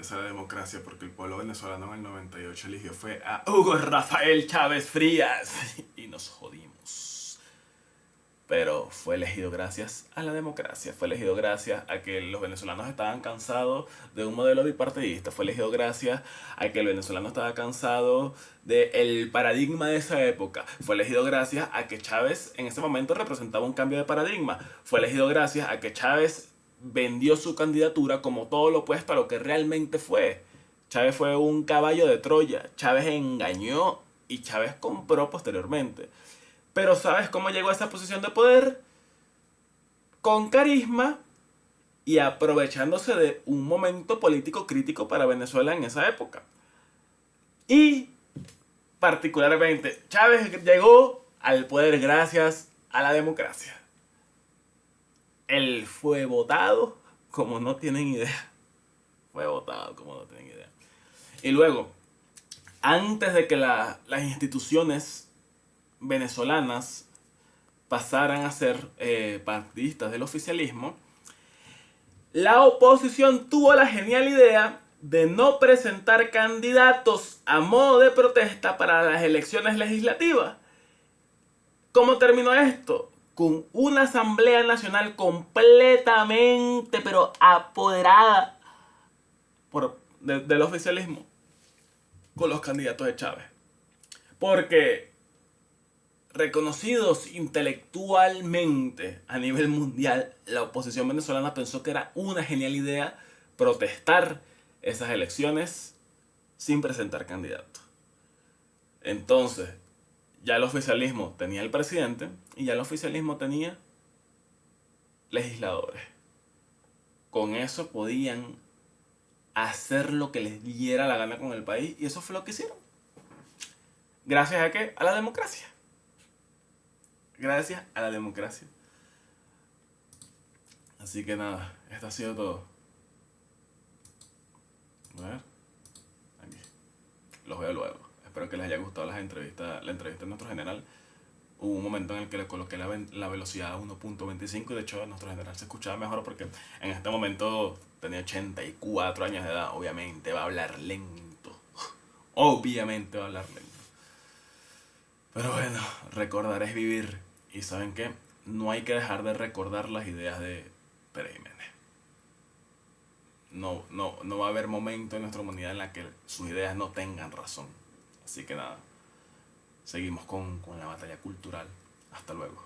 Esa es la democracia, porque el pueblo venezolano en el 98 eligió fue a Hugo Rafael Chávez Frías y nos jodimos. pero fue elegido gracias a la democracia, fue elegido gracias a que los venezolanos estaban cansados de un modelo bipartidista, fue elegido gracias a que el venezolano estaba cansado del paradigma de esa época, fue elegido gracias a que Chávez en ese momento representaba un cambio de paradigma, fue elegido gracias a que Chávez vendió su candidatura como todo lo opuesto a lo que realmente fue. Chávez fue un caballo de Troya, Chávez engañó y Chávez compró posteriormente. Pero ¿sabes cómo llegó a esa posición de poder? Con carisma y aprovechándose de un momento político crítico para Venezuela en esa época. Y particularmente, Chávez llegó al poder gracias a la democracia. Él fue votado como no tienen idea. Fue votado como no tienen idea. Y luego, antes de que las instituciones venezolanas pasaran a ser partidistas del oficialismo, la oposición tuvo la genial idea de no presentar candidatos a modo de protesta para las elecciones legislativas. ¿Cómo terminó esto? Con una Asamblea Nacional completamente, pero apoderada del oficialismo con los candidatos de Chávez. Porque reconocidos intelectualmente a nivel mundial, la oposición venezolana pensó que era una genial idea protestar esas elecciones sin presentar candidatos. Entonces, ya el oficialismo tenía el presidente y ya el oficialismo tenía legisladores. Con eso podían hacer lo que les diera la gana con el país y eso fue lo que hicieron. ¿Gracias a qué? A la democracia. Gracias a la democracia. Así que nada, esto ha sido todo. A ver. Aquí. Los veo luego. Espero que les haya gustado la entrevista de nuestro general. Hubo un momento en el que le coloqué la velocidad a 1.25 y de hecho nuestro general se escuchaba mejor porque en este momento tenía 84 años de edad. Obviamente va a hablar lento. Obviamente va a hablar lento. Pero bueno, recordar es vivir. Y ¿saben qué? No hay que dejar de recordar las ideas de Pérez Jiménez. No va a haber momento en nuestra humanidad en la que sus ideas no tengan razón. Así que nada, seguimos con la batalla cultural. Hasta luego.